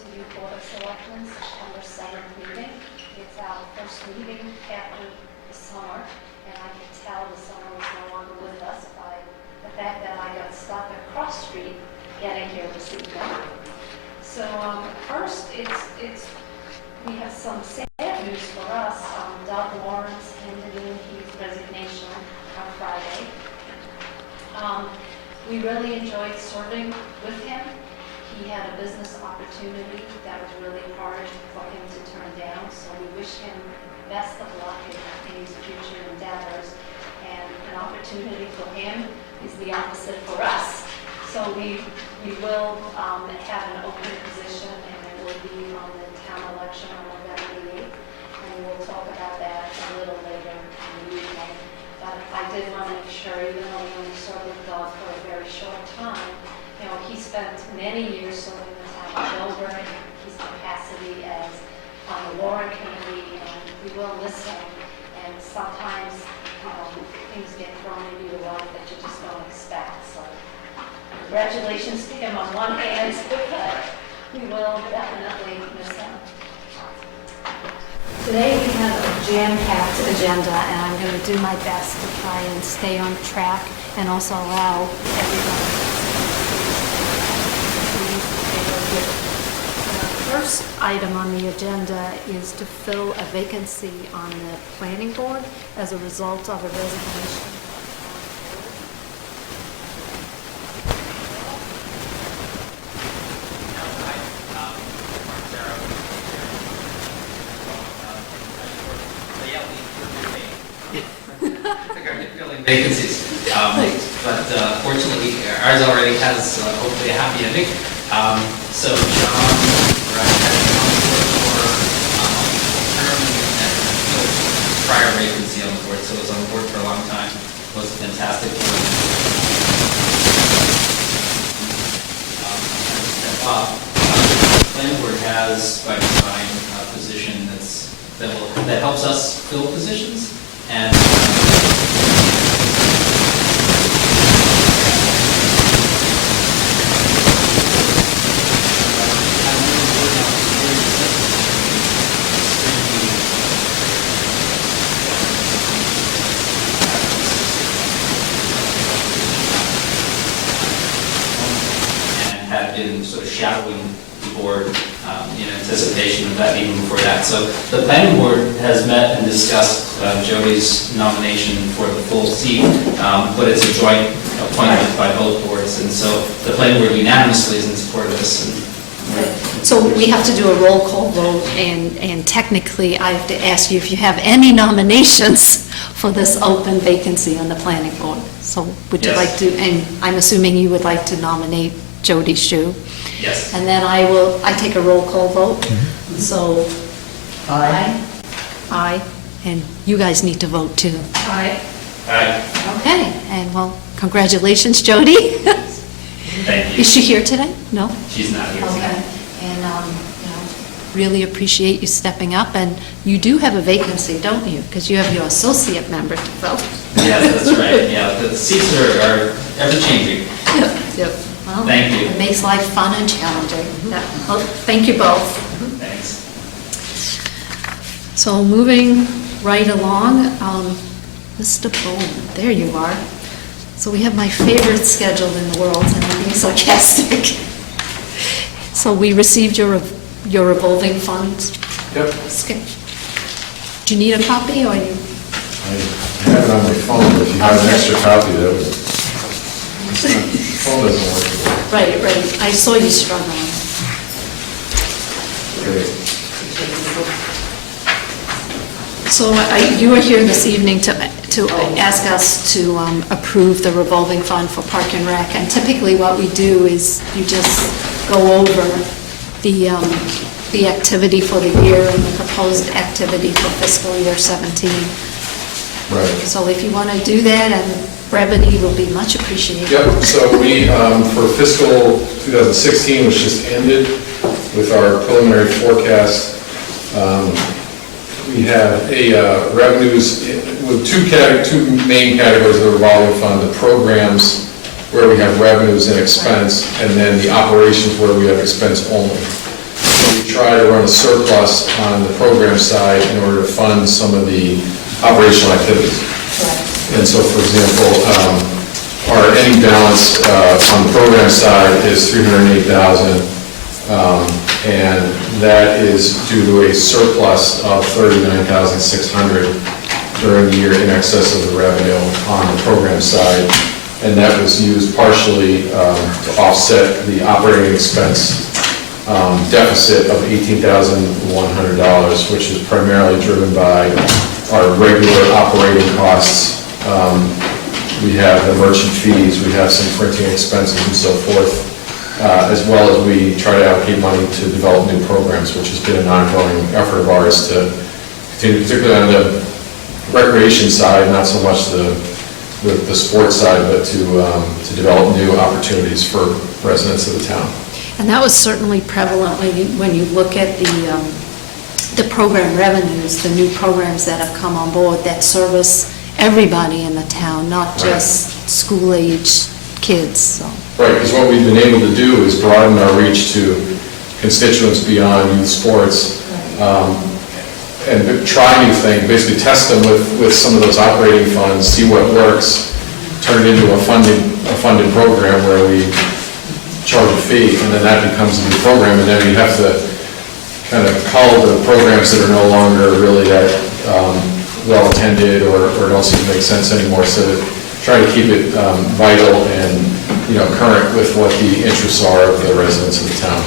to you Dover Selectmen September 7th meeting. It's our first meeting after the summer, and I can tell the summer is no longer with us by the fact that I got stuck at Cross Street getting here this evening. So first, we have some sad news for us. Doug Lawrence handed in his resignation on Friday. We really enjoyed serving with him. He had a business opportunity that was really hard for him to turn down, so we wish him best of luck in his future endeavors. And an opportunity for him is the opposite for us. So we will have an open position, and it will be on the town election on November the 8th, and we'll talk about that a little later in the evening. But I did want to make sure, even though we only served with Doug for a very short time, you know, he spent many years serving the town of Dover in his capacity as on the Warren Committee, and we will miss him. And sometimes, you know, things get thrown into your life that you just don't expect. So congratulations to him on one hand, but we will definitely miss him. Today we have a jam-packed agenda, and I'm going to do my best to try and stay on track and also allow everyone. The first item on the agenda is to fill a vacancy on the planning board as a result of a resignation. Vacancies, but fortunately ours already has hopefully a happy ending. So John had come for term and prior vacancy on the board, so was on the board for a long time. Was fantastic. Step up. The planning board has by design a position that helps us fill positions, and had been sort of shadowing the board in anticipation of that, even before that. So the planning board has met and discussed Jody's nomination for the full seat, but it's a joint appointment by both boards, and so the planning board unanimously is in support of this. So we have to do a roll call vote, and technically I have to ask you if you have any nominations for this open vacancy on the planning board. So would you like to, and I'm assuming you would like to nominate Jody Shu. Yes. And then I take a roll call vote. Mm-hmm. So aye, and you guys need to vote too. Aye. Okay, and well, congratulations, Jody. Thank you. Is she here today? No? She's not here okay. today. And you know, really appreciate you stepping up, and you do have a vacancy, don't you? Because you have your associate member to fill. Yes, that's right. Yeah, the seats are ever changing. Yep. Well, thank you. It makes life fun and challenging. Mm-hmm. Yeah. Well, thank you both. Thanks. So moving right along, Mr. Bowman, there you are. So we have my favorite schedule in the world, and I'm being sarcastic. So we received your revolving funds. Yep. Do you need a copy, or you? I have it on my phone, but if you have an extra copy, that would. The phone doesn't work. Right. I saw you struggling. Great. So you are here this evening to ask us to approve the revolving fund for Park and Rec. And typically what we do is you just go over the activity for the year and the proposed activity for fiscal year 17. Right. So if you want to do that, and brevity will be much appreciated. Yep, so we, for fiscal 2016, which just ended, with our preliminary forecast, we have revenues with two main categories of the revolving fund: the programs where we have revenues and expense, and then the operations where we have expense only. we try to run a surplus on the program side in order to fund some of the operational activities. And so, for example, our ending balance on the program side is $308,000, and that is due to a surplus of $39,600 during the year in excess of the revenue on the program side. And that was used partially to offset the operating expense deficit of $18,100, which is primarily driven by our regular operating costs. We have the merchant fees, we have some printing expenses and so forth, as well as we try to allocate money to develop new programs, which has been an ongoing effort of ours to continue, particularly on the recreation side, not so much the sports side, but to develop new opportunities for residents of the town. And that was certainly prevalent when you look at the program revenues, the new programs that have come on board that service everybody in the town, not just school-age kids, so. Right, because what we've been able to do is broaden our reach to constituents beyond youth sports, and try new things, basically test them with some of those operating funds, see what works, turn it into a funded program where we charge a fee, and then that becomes a new program, and then we have to kind of cull the programs that are no longer really that well-attended or don't seem to make sense anymore, so that try to keep it vital and, current with what the interests are of the residents of the town.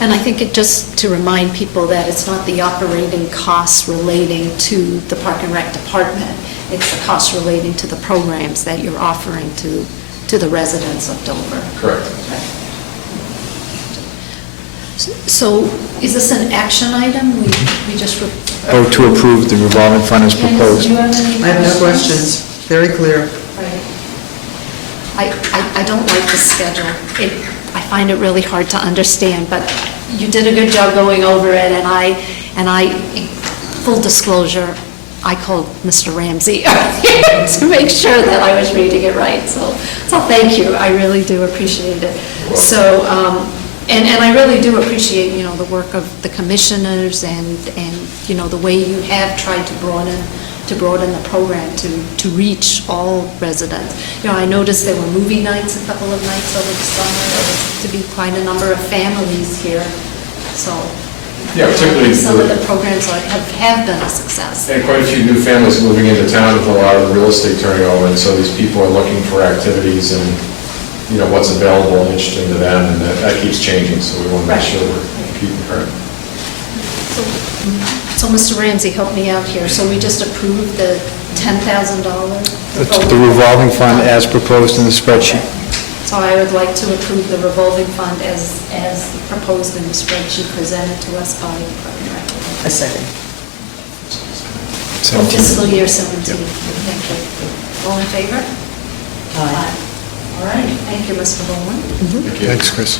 And I think just to remind people that it's not the operating costs relating to the Park and Rec department, it's the costs relating to the programs that you're offering to the residents of Dover. Correct. So is this an action item? We just... Vote to approve the revolving fund as Janice, proposed. do you have any I have no questions. Very clear. Right. I don't like the schedule. I find it really hard to understand, but you did a good job going over it, and I, full disclosure, I called Mr. Ramsey to make sure that I was reading it right, so thank you, I really do appreciate it. So, and I really do appreciate, the work of the commissioners and the way you have tried to broaden the program to reach all residents. I noticed there were movie nights, a couple of nights over the summer. There was to be quite a number of families here, so. Yeah, particularly some of the programs have been a success. And quite a few new families moving into town with a lot of the real estate turning over, and so these people are looking for activities and, what's available and interesting to them, and that keeps changing, so we want to make sure we're keeping current. So Mr. Ramsey, help me out here. So we just approved the $10,000? The revolving fund as proposed in the spreadsheet. So I would like to approve the revolving fund as proposed in the spreadsheet presented to us by Department of Rec. A second. For fiscal year 17. Thank you. All in favor? Aye. All right, thank you, Mr. Bowman. Thank you. Thanks, Chris.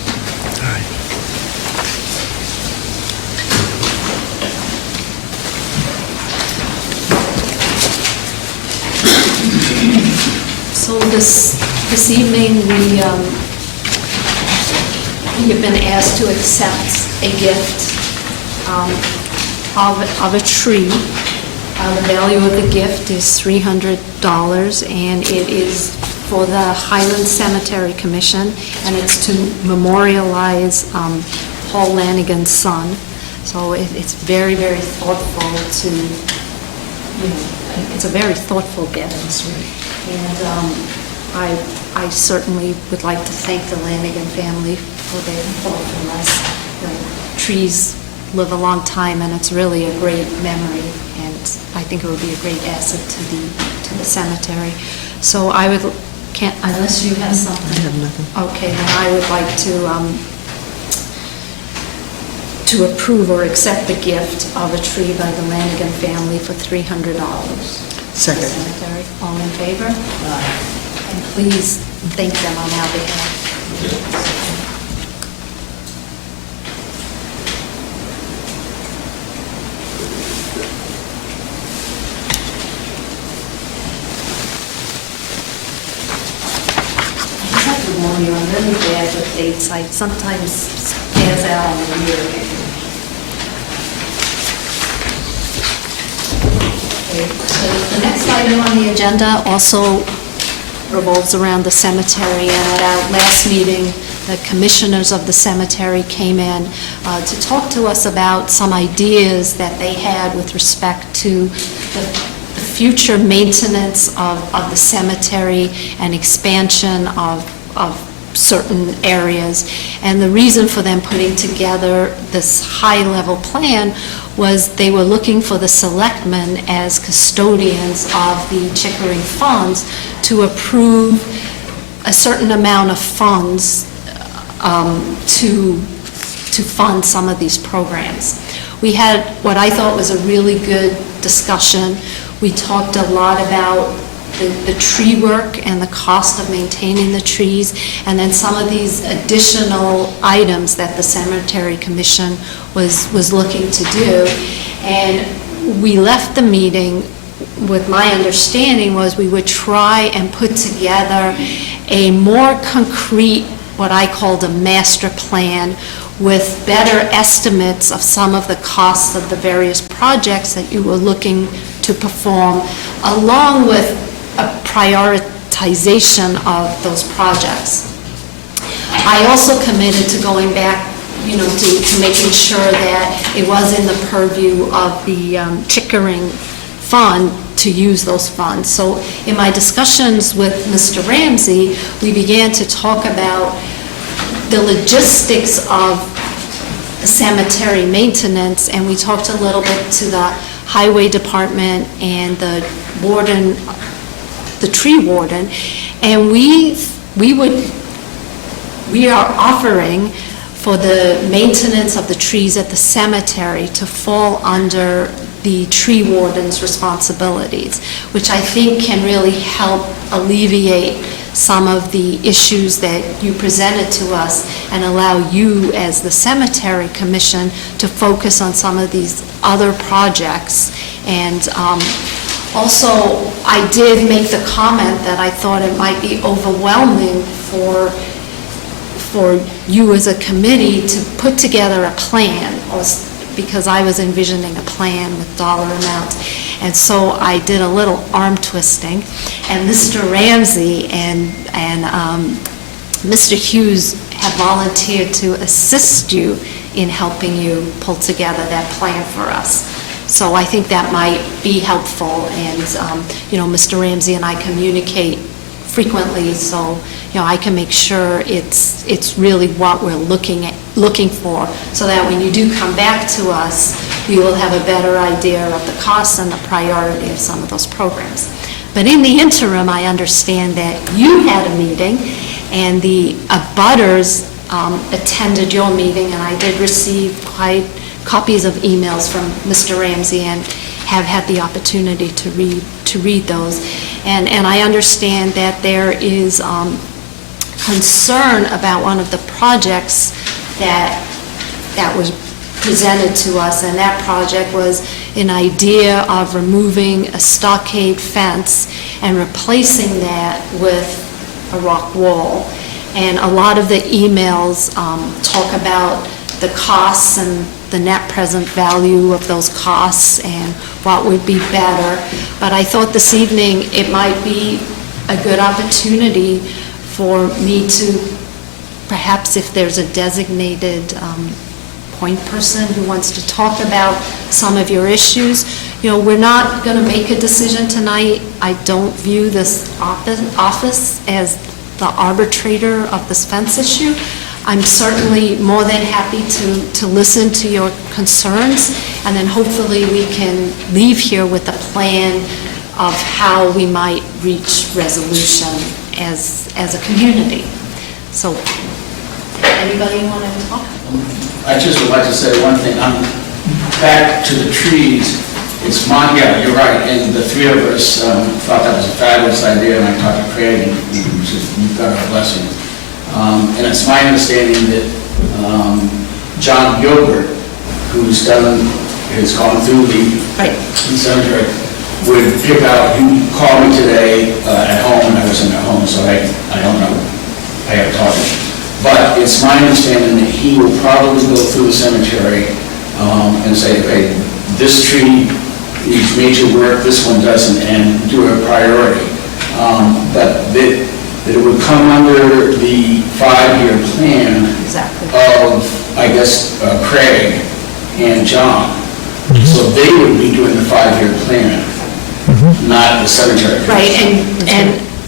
So this evening, we have been asked to accept a gift of a tree. The value of the gift is $300, and it is for the Highland Cemetery Commission, and it's to memorialize Paul Lanigan's son. So it's very, very thoughtful to, it's a very thoughtful gift. And I certainly would like to thank the Lanigan family for their thoughtfulness. Trees live a long time, and it's really a great memory, and I think it would be a great asset to the cemetery. So I would, unless you have something? I have nothing. Okay, then I would like to approve or accept the gift of a tree by the Lanigan family for $300. Second. Cemetery. All in favor? And please thank them on our behalf. I just have to warn you, I'm really bad with dates. I sometimes pass out on the year. Okay, so the next item on the agenda also revolves around the cemetery, and at our last meeting, the commissioners of the cemetery came in to talk to us about some ideas that they had with respect to the future maintenance of the cemetery and expansion of certain areas. And the reason for them putting together this high-level plan was they were looking for the selectmen as custodians of the Chickering funds to approve a certain amount of funds to fund some of these programs. We had what I thought was a really good discussion. We talked a lot about the tree work and the cost of maintaining the trees, and then some of these additional items that the Cemetery Commission was looking to do. And we left the meeting with my understanding was we would try and put together a more concrete, what I called a master plan, with better estimates of some of the costs of the various projects that you were looking to perform, along with a prioritization of those projects. I also committed to going back, to making sure that it was in the purview of the Chickering Fund to use those funds. So in my discussions with Mr. Ramsey, we began to talk about the logistics of the cemetery maintenance, and we talked a little bit to the highway department and the warden, the tree warden, and we are offering for the maintenance of the trees at the cemetery to fall under the tree warden's responsibilities, which I think can really help alleviate some of the issues that you presented to us and allow you as the Cemetery Commission to focus on some of these other projects. And also, I did make the comment that I thought it might be overwhelming for you as a committee to put together a plan, because I was envisioning a plan with dollar amounts. And so I did a little arm twisting, and Mr. Ramsey and Mr. Hughes have volunteered to assist you in helping you pull together that plan for us. So I think that might be helpful, and Mr. Ramsey and I communicate frequently, so I can make sure it's really what we're looking for, so that when you do come back to us, we will have a better idea of the costs and the priority of some of those programs. But in the interim, I understand that you had a meeting, and the abutters attended your meeting, and I did receive copies of emails from Mr. Ramsey and have had the opportunity to read those. And I understand that there is concern about one of the projects that was presented to us, and that project was an idea of removing a stockade fence and replacing that with a rock wall. And a lot of the emails talk about the costs and the net present value of those costs and what would be better. But I thought this evening it might be a good opportunity for me to, perhaps if there's a designated point person who wants to talk about some of your issues. We're not going to make a decision tonight. I don't view this office as the arbitrator of this fence issue. I'm certainly more than happy to listen to your concerns, and then hopefully we can leave here with a plan of how we might reach resolution as a community. So, anybody want to talk? I just would like to say one thing. Back to the trees. Yeah, you're right. And the three of us thought that was a fabulous idea, and I talked to Craig, and you've got our blessing. And it's my understanding that John Gilbert, who's gone through the cemetery, would pick out. He called me today at home, and I was in at home, so I don't know. I have talked. But it's my understanding that he will probably go through the cemetery and say, okay, this tree needs major work, this one doesn't, and do a priority. But that it would come under the 5-year plan Exactly. of, I guess, Craig and John. So they would be doing the 5-year plan, not the cemetery. Right,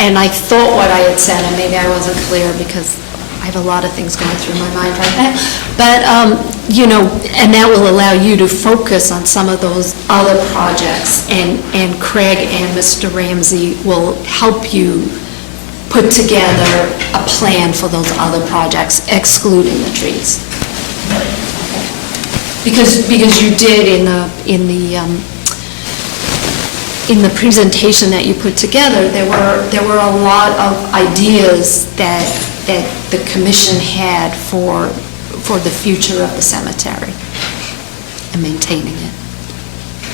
and I thought what I had said, and maybe I wasn't clear because I have a lot of things going through my mind right now. But, you know, and that will allow you to focus on some of those other projects. And Craig and Mr. Ramsey will help you put together a plan for those other projects, excluding the trees. Because you did in the presentation that you put together, there were a lot of ideas that the commission had for the future of the cemetery and maintaining it.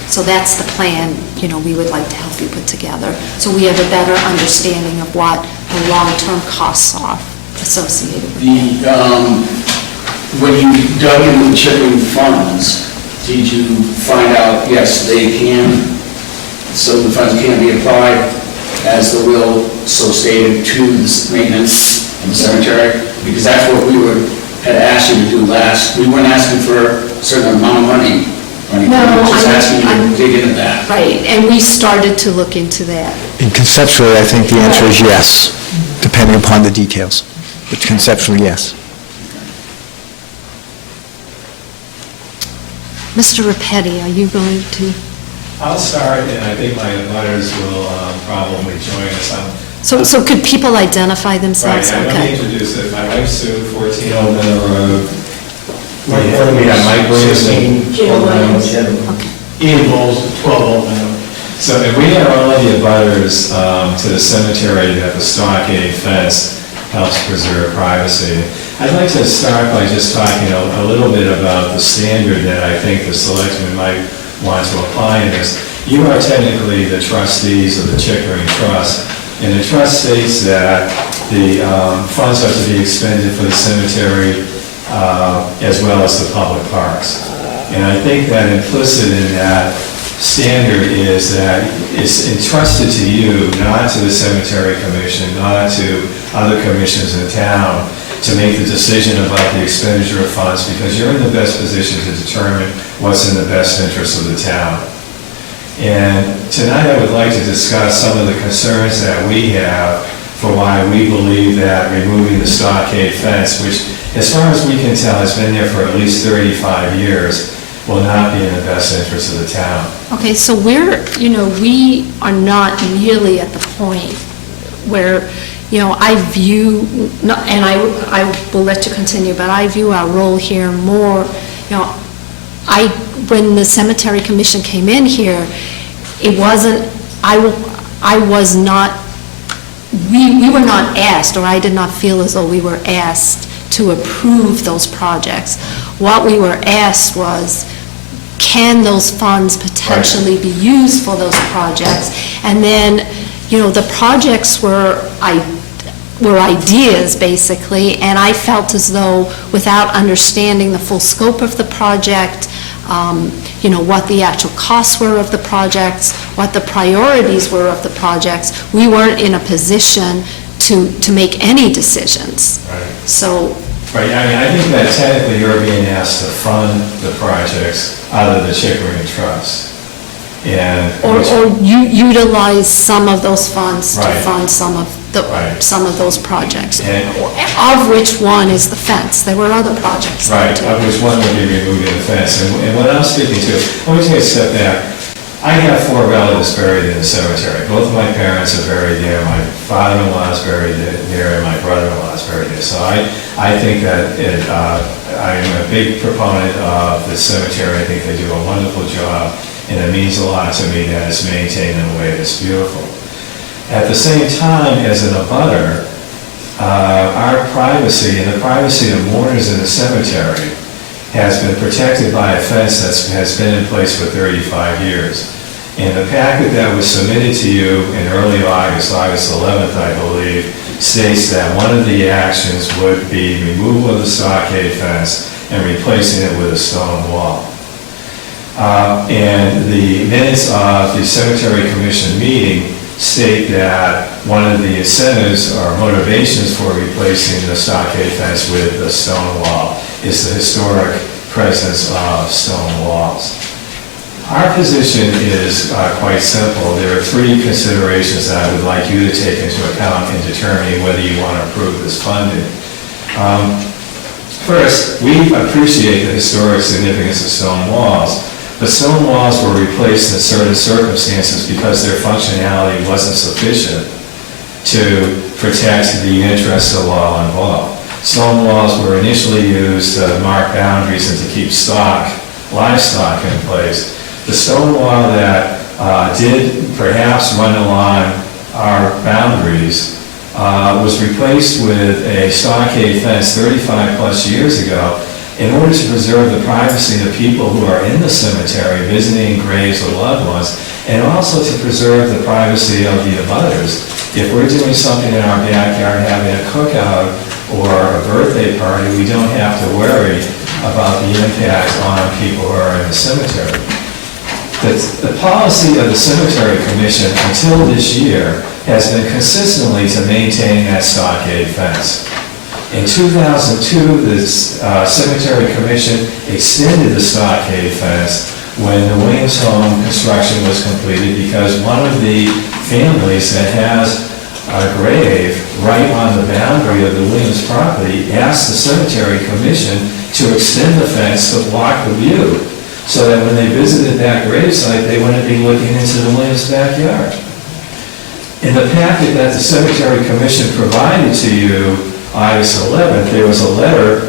So that's the plan, you know, we would like to help you put together, so we have a better understanding of what the long-term costs are associated with that. When you dug into the chipping funds, did you find out, yes, they can, some of the funds can be applied as the will so stated to the maintenance of the cemetery? Because that's what we had asked you to do last. We weren't asking for a certain amount of money or anything. No, We were just asking you I'm- to dig into that. Right, and we started to look into that. And conceptually, I think the answer is yes, depending upon the details. But conceptually, yes. Mr. Repetti, are you going to? I'll start, and I think my abutters will probably join us. So could people identify themselves? Right, let me Okay. introduce it. My wife Sue, 14 Old Meadow Road. We have Mike Williams. Okay. Ian Bowles, 12 Old Meadow. So, and we are all the abutters to the cemetery that the stockade fence helps preserve privacy. I'd like to start by just talking a little bit about the standard that I think the selectmen might want to apply in this. You are technically the trustees of the Chickering Trust, and the trust states that the funds are to be expended for the cemetery as well as the public parks. And I think that implicit in that standard is that it's entrusted to you, not to the cemetery commission, not to other commissions in town, to make the decision about the expenditure of funds, because you're in the best position to determine what's in the best interest of the town. And tonight I would like to discuss some of the concerns that we have for why we believe that removing the stockade fence, which as far as we can tell has been there for at least 35 years, will not be in the best interest of the town. Okay, so we are not nearly at the point where, I view, and I will let you continue, but I view our role here more, when the cemetery commission came in here, it wasn't, I was not, we were not asked, or I did not feel as though we were asked to approve those projects. What we were asked was, can those funds potentially be used for those projects? And then, the projects were ideas, basically, and I felt as though, without understanding the full scope of the project, what the actual costs were of the projects, what the priorities were of the projects, we weren't in a position to make any decisions. Right. So, Right, I think that technically you're being asked to fund the projects out of the Chickering Trust. And or utilize some of those funds to Right. fund some of Right. those projects, And- of which one is the fence. There were other projects there, Right, too. of which one would be removing the fence. And what I'm speaking to, let me take a step back. I have 4 relatives buried in the cemetery. Both of my parents are buried there. My father-in-law is buried there, and my brother-in-law is buried there. So I think that I'm a big proponent of the cemetery. I think they do a wonderful job, and it means a lot to me that it's maintained in a way that's beautiful. At the same time, as an abutter, our privacy and the privacy of mourners in the cemetery has been protected by a fence that has been in place for 35 years. And the packet that was submitted to you in early August, August 11th, I believe, states that one of the actions would be removal of the stockade fence and replacing it with a stone wall. And the minutes of the Cemetery Commission meeting state that one of the incentives or motivations for replacing the stockade fence with a stone wall is the historic presence of stone walls. Our position is quite simple. There are three considerations that I would like you to take into account in determining whether you want to approve this funding. First, we appreciate the historic significance of stone walls, but stone walls were replaced in certain circumstances because their functionality wasn't sufficient to protect the interests of law involved. Stone walls were initially used to mark boundaries and to keep livestock in place. The stone wall that did perhaps run along our boundaries was replaced with a stockade fence 35 plus years ago in order to preserve the privacy of people who are in the cemetery visiting graves of loved ones, and also to preserve the privacy of the abutters. If we're doing something in our backyard, having a cookout or a birthday party, we don't have to worry about the impact on people who are in the cemetery. The policy of the Cemetery Commission until this year has been consistently to maintain that stockade fence. In 2002, the Cemetery Commission extended the stockade fence when the Williams home construction was completed because one of the families that has a grave right on the boundary of the Williams property asked the Cemetery Commission to extend the fence to block the view, so that when they visited that gravesite, they wouldn't be looking into the Williams backyard. In the packet that the Cemetery Commission provided to you August 11th, there was a letter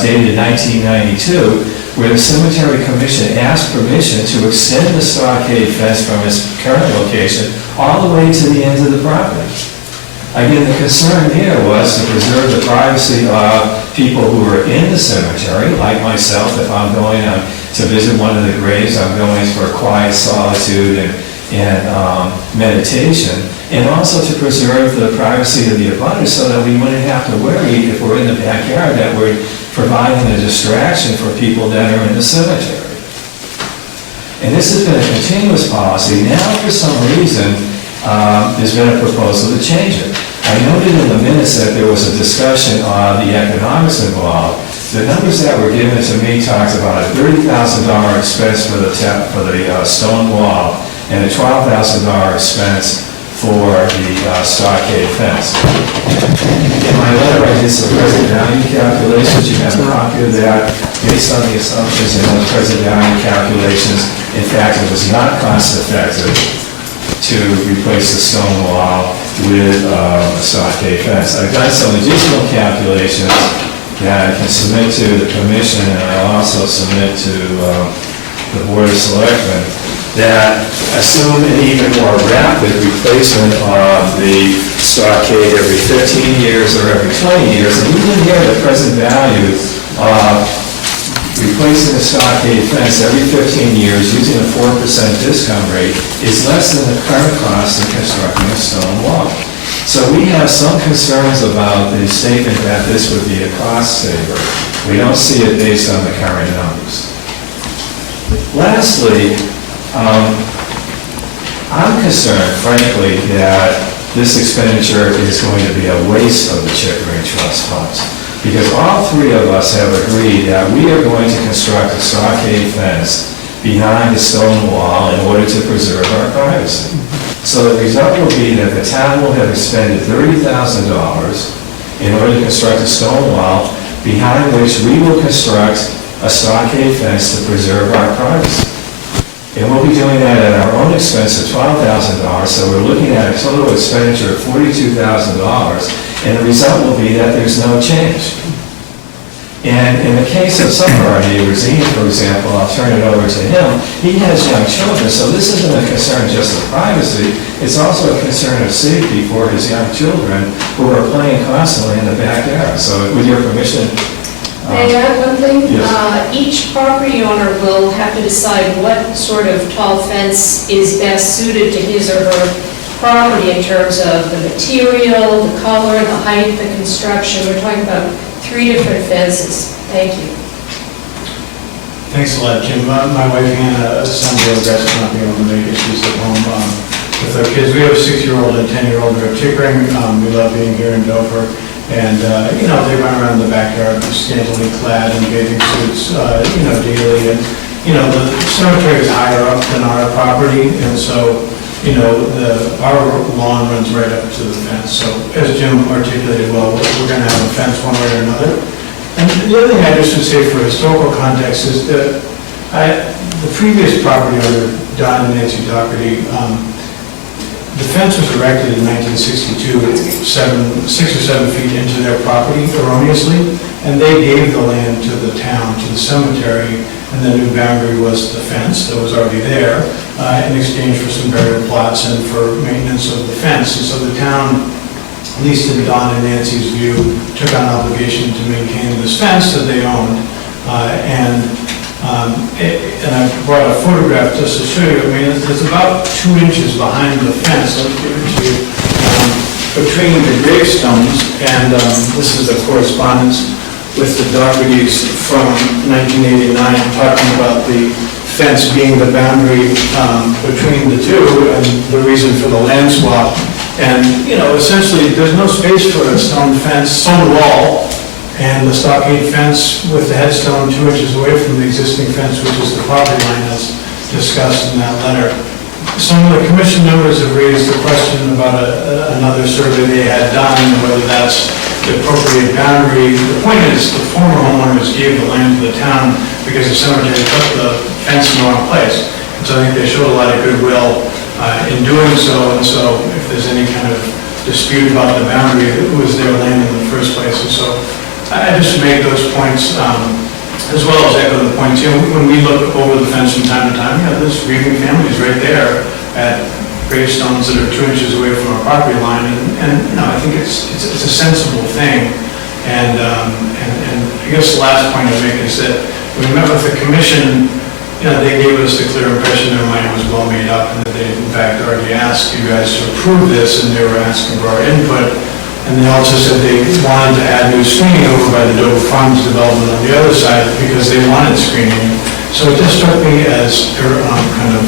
dated 1992 where the Cemetery Commission asked permission to extend the stockade fence from its current location all the way to the end of the property. Again, the concern there was to preserve the privacy of people who are in the cemetery, like myself. If I'm going to visit one of the graves, I'm going for quiet solitude and meditation, and also to preserve the privacy of the abutters so that we wouldn't have to worry if we're in the backyard that we're providing a distraction for people that are in the cemetery. And this has been a continuous policy. Now, for some reason, there's been a proposal to change it. I noted in the minutes that there was a discussion on the economics involved. The numbers that were given to me talked about a $30,000 expense for the stone wall and a $12,000 expense for the stockade fence. In my letter, I did some present value calculations. You have a copy of that. Based on the assumptions in those present value calculations, in fact, it was not cost effective to replace the stone wall with a stockade fence. I've done some additional calculations that I can submit to the commission, and I'll also submit to the Board of Selectmen, that assume an even more rapid replacement of the stockade every 15 years or every 20 years. And even here, the present value of replacing the stockade fence every 15 years using a 4% discount rate is less than the current cost of constructing a stone wall. So we have some concerns about the statement that this would be a cost saver. We don't see it based on the current numbers. Lastly, I'm concerned, frankly, that this expenditure is going to be a waste of the Chickering Trust funds, because all three of us have agreed that we are going to construct a stockade fence behind the stone wall in order to preserve our privacy. So the result will be that the town will have expended $30,000 in order to construct a stone wall behind which we will construct a stockade fence to preserve our privacy. And we'll be doing that at our own expense of $12,000, so we're looking at a total expenditure of $42,000, and the result will be that there's no change. And in the case of some of our neighbors, Ian, for example, I'll turn it over to him, he has young children, so this isn't a concern just of privacy, it's also a concern of safety for his young children who are playing constantly in the backyard. So with your permission, May I add one thing? Yes. Each property owner will have to decide what sort of tall fence is best suited to his or her property in terms of the material, the color, the height, the construction. We're talking about 3 different fences. Thank you. Thanks a lot, Jim. My wife Hannah, Sunday, that's not being able to make it. She's at home with our kids. We have a 6-year-old and 10-year-old who are Chickering. We love being here in Dover. And, they run around the backyard scantily clad in bathing suits, daily. And, the cemetery is higher up than our property. And so, our lawn runs right up to the fence. So as Jim articulated well, we're going to have a fence one way or another. And the other thing I just would say for historical context is that the previous property owner, Don and Nancy Doherty, the fence was erected in 1962, 6 or 7 feet into their property erroneously, and they gave the land to the town, to the cemetery, and the new boundary was the fence that was already there in exchange for some burial plots and for maintenance of the fence. And so the town, at least in Don and Nancy's view, took on obligation to maintain this fence that they owned. And I brought a photograph just to show you. I mean, it's about 2 inches behind the fence. Let me give it to you. Between the gravestones, and this is the correspondence with the Dohertys from 1989, talking about the fence being the boundary between the two and the reason for the land swap. And, essentially, there's no space for a stone fence, stone wall, and the stockade fence with the headstone 2 inches away from the existing fence, which is the property line as discussed in that letter. Some of the commission members have raised the question about another survey they had done, and whether that's the appropriate boundary. The point is, the former homeowners gave the land to the town because the cemetery put the fence in the wrong place. And so I think they showed a lot of goodwill in doing so, and so if there's any kind of dispute about the boundary, it was their land in the first place. And so I just make those points, as well as echo the points. When we look over the fence from time to time, there's grieving families right there at gravestones that are 2 inches away from our property line, and I think it's a sensible thing. And I guess the last point I make is that when we met with the commission, they gave us the clear impression their mind was well made up, and that they in fact already asked you guys to approve this, and they were asking for our input. And they also said they wanted to add new screening over by the Dover Farms development on the other side because they wanted screening. So it just struck me as kind of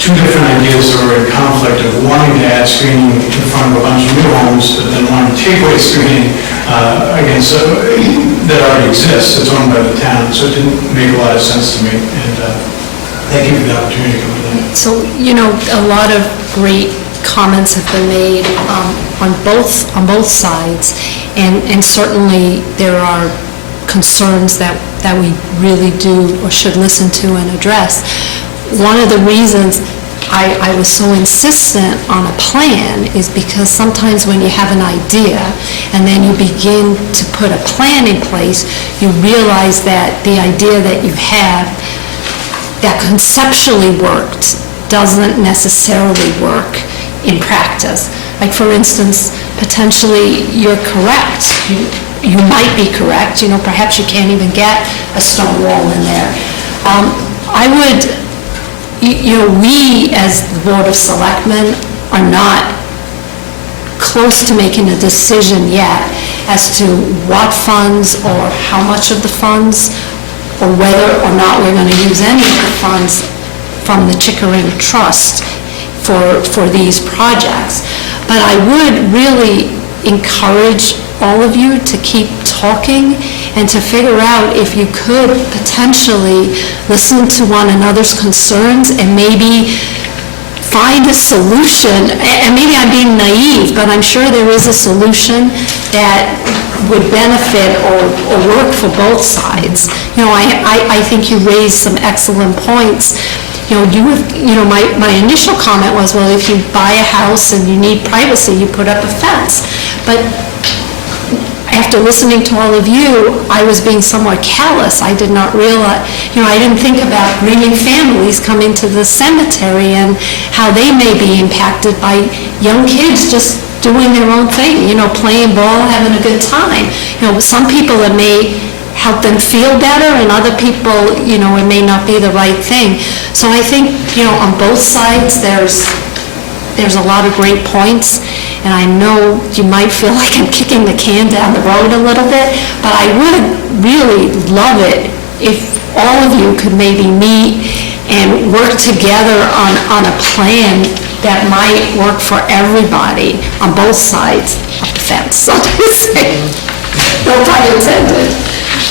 2 different ideas that were in conflict of wanting to add screening in front of a bunch of new homes, but then wanting to take away screening that already exists, that's owned by the town. So it didn't make a lot of sense to me. And thank you for the opportunity to come in. So, a lot of great comments have been made on both sides, and certainly there are concerns that we really do or should listen to and address. One of the reasons I was so insistent on a plan is because sometimes when you have an idea and then you begin to put a plan in place, you realize that the idea that you have that conceptually worked doesn't necessarily work in practice. Like, for instance, potentially you're correct. You might be correct. Perhaps you can't even get a stone wall in there. I would, we as the Board of Selectmen are not close to making a decision yet as to what funds or how much of the funds, or whether or not we're going to use any of the funds from the Chickering Trust for these projects. But I would really encourage all of you to keep talking and to figure out if you could potentially listen to one another's concerns and maybe find a solution. And maybe I'm being naive, but I'm sure there is a solution that would benefit or work for both sides. I think you raised some excellent points. My initial comment was, well, if you buy a house and you need privacy, you put up a fence. But after listening to all of you, I was being somewhat callous. I did not realize, I didn't think about grieving families coming to the cemetery and how they may be impacted by young kids just doing their own thing, playing ball, having a good time. Some people, it may help them feel better, and other people, it may not be the right thing. So I think, on both sides, there's a lot of great points, and I know you might feel like I'm kicking the can down the road a little bit, but I would really love it if all of you could maybe meet and work together on a plan that might work for everybody on both sides of the fence, so to say. No pun intended.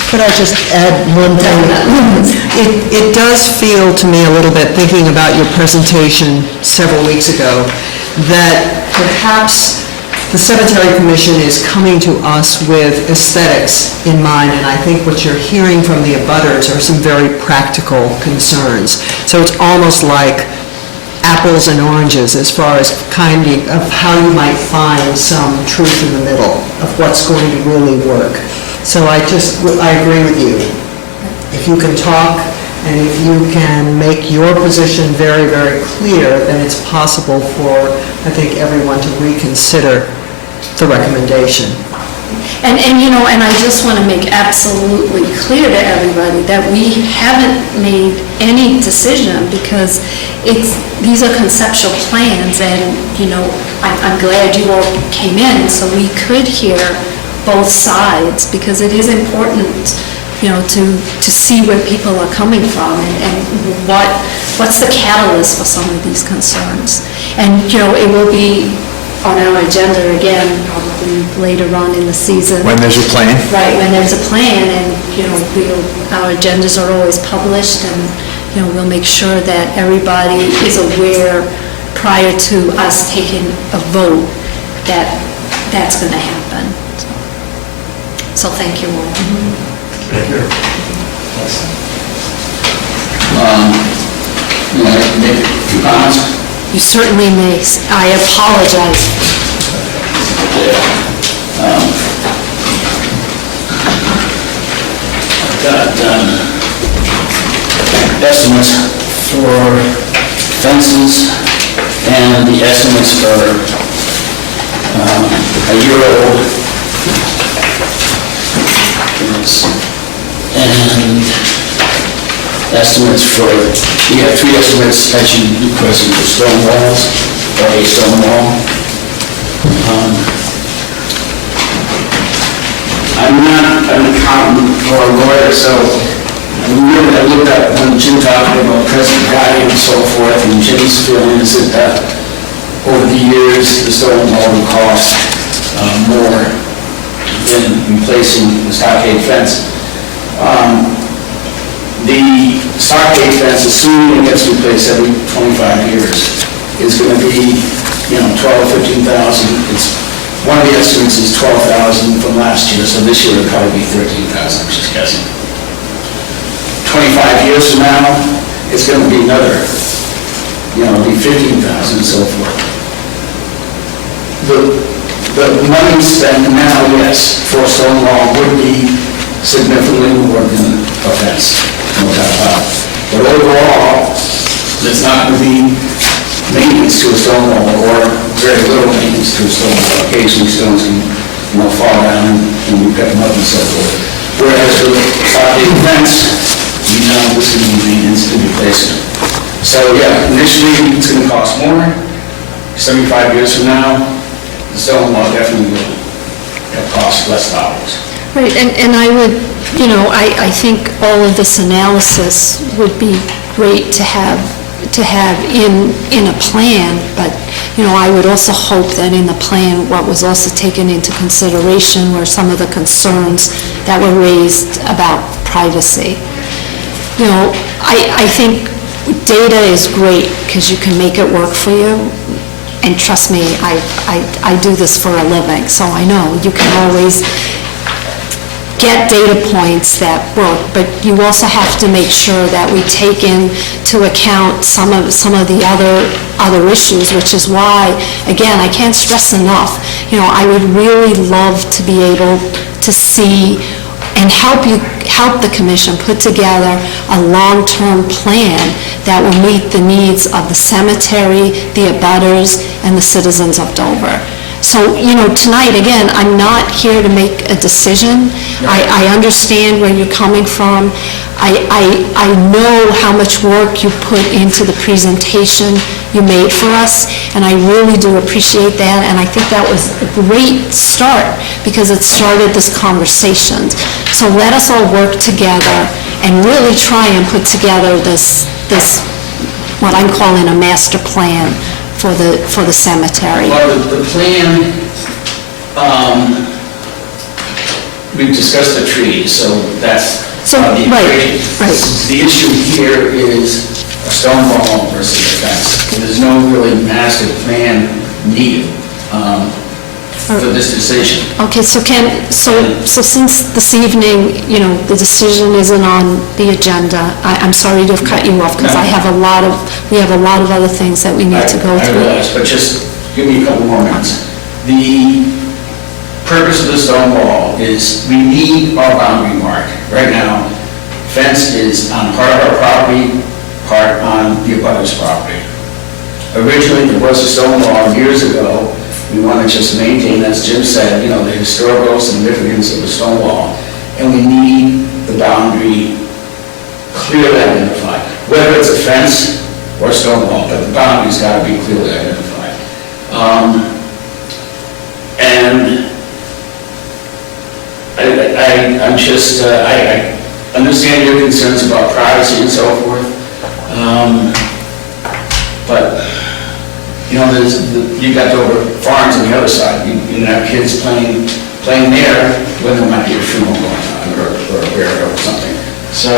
Could I just add one thing? It does feel to me a little bit, thinking about your presentation several weeks ago, that perhaps the Cemetery Commission is coming to us with aesthetics in mind, and I think what you're hearing from the abutters are some very practical concerns. So it's almost like apples and oranges as far as of how you might find some truth in the middle of what's going to really work. So I agree with you. If you can talk and if you can make your position very, very clear, then it's possible for, I think, everyone to reconsider the recommendation. And I just want to make absolutely clear to everybody that we haven't made any decision, because these are conceptual plans, and, I'm glad you all came in so we could hear both sides, because it is important, to see where people are coming from and what's the catalyst for some of these concerns. And, it will be on our agenda again, probably later on in the season. When there's a plan? Right, when there's a plan, and, our agendas are always published, and, we'll make sure that everybody is aware prior to us taking a vote that that's going to happen. So thank you all. Thank you. Make a few comments? You certainly may. I apologize. I've got estimates for fences and the estimates for a year old. And estimates for, we have 3 estimates as you requested for stone walls, or a stone wall. I'm not an accountant or a lawyer, so I looked at when Jim talked about present value and so forth, and Jim's feeling is that over the years, the stone wall will cost more than replacing the stockade fence. The stockade fence, assuming it gets replaced every 25 years, is going to be, 12 or 15,000. One of the estimates is 12,000 from last year, so this year it'll probably be 13,000, I'm just guessing. 25 years from now, it's going to be another, it'll be 15,000 and so forth. The money spent now, yes, for a stone wall would be significantly more than a fence, no doubt about it. But overall, it's not going to be maintenance to a stone wall, or very little maintenance to a stone wall. Occasionally stones can, fall down and we pick them up and so forth. Whereas with a stockade fence, this is going to be maintenance and replacement. So yeah, initially it's going to cost more. 75 years from now, the stone wall definitely will cost less dollars. Right, and I would, I think all of this analysis would be great to have in a plan, but, I would also hope that in the plan, what was also taken into consideration were some of the concerns that were raised about privacy. I think data is great because you can make it work for you, and trust me, I do this for a living, so I know you can always get data points that work, but you also have to make sure that we take into account some of the other issues, which is why, again, I can't stress enough, I would really love to be able to see and help the commission put together a long-term plan that will meet the needs of the cemetery, the abutters, and the citizens of Dover. So, tonight, again, I'm not here to make a decision. I understand where you're coming from. I know how much work you put into the presentation you made for us, and I really do appreciate that, and I think that was a great start, because it started this conversation. So let us all work together and really try and put together this what I'm calling a master plan for the cemetery. Well, the plan, we've discussed the trees, so that's the equation. Right. The issue here is a stone wall versus a fence. There's no really master plan needed for this decision. Okay, so since this evening, the decision isn't on the agenda, I'm sorry to have cut you off, because we have a lot of other things that we need to go I through. realize, but just give me a couple more minutes. The purpose of the stone wall is we need our boundary mark. Right now, fence is on part of our property, part on the abutter's property. Originally, there was a stone wall years ago. We want to just maintain, as Jim said, the historical significance of the stone wall, and we need the boundary clearly identified. Whether it's a fence or a stone wall, but the boundary's got to be clearly identified. And I understand your concerns about privacy and so forth, but you got Dover Farms on the other side. You have kids playing there when there might be a funeral going on or a burial or something. So,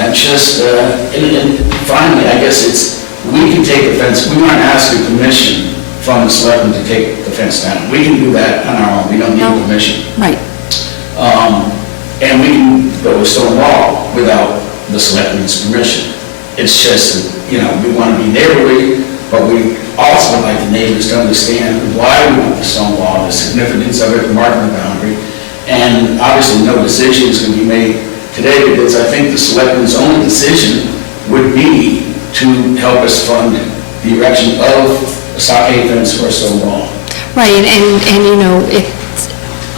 and just, and finally, I guess we can take the fence. We aren't asking permission from the selectmen to take the fence down. We can do that on our own. We don't need permission. Right. And we can go a stone wall without the selectmen's permission. It's just, we want to be neighborly, but we also would like the neighbors to understand why we want the stone wall, the significance of it, marking the boundary. And obviously, no decision is going to be made today, because I think the selectmen's only decision would be to help us fund the erection of a stockade fence or a stone wall. Right,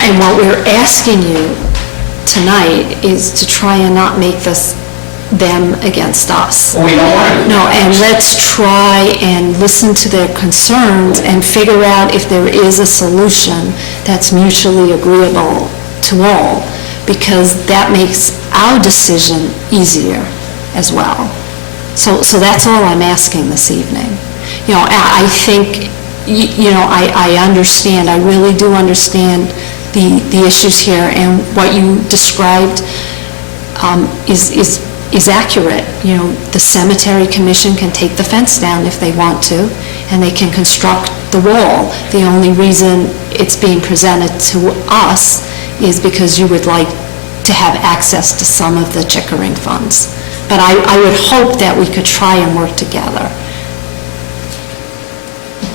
and what we're asking you tonight is to try and not make this them against us. Well, we don't want to. No, and let's try and listen to their concerns and figure out if there is a solution that's mutually agreeable to all, because that makes our decision easier as well. So that's all I'm asking this evening. I think, I understand, I really do understand the issues here, and what you described is accurate. The cemetery commission can take the fence down if they want to, and they can construct the wall. The only reason it's being presented to us is because you would like to have access to some of the Chickering funds. But I would hope that we could try and work together.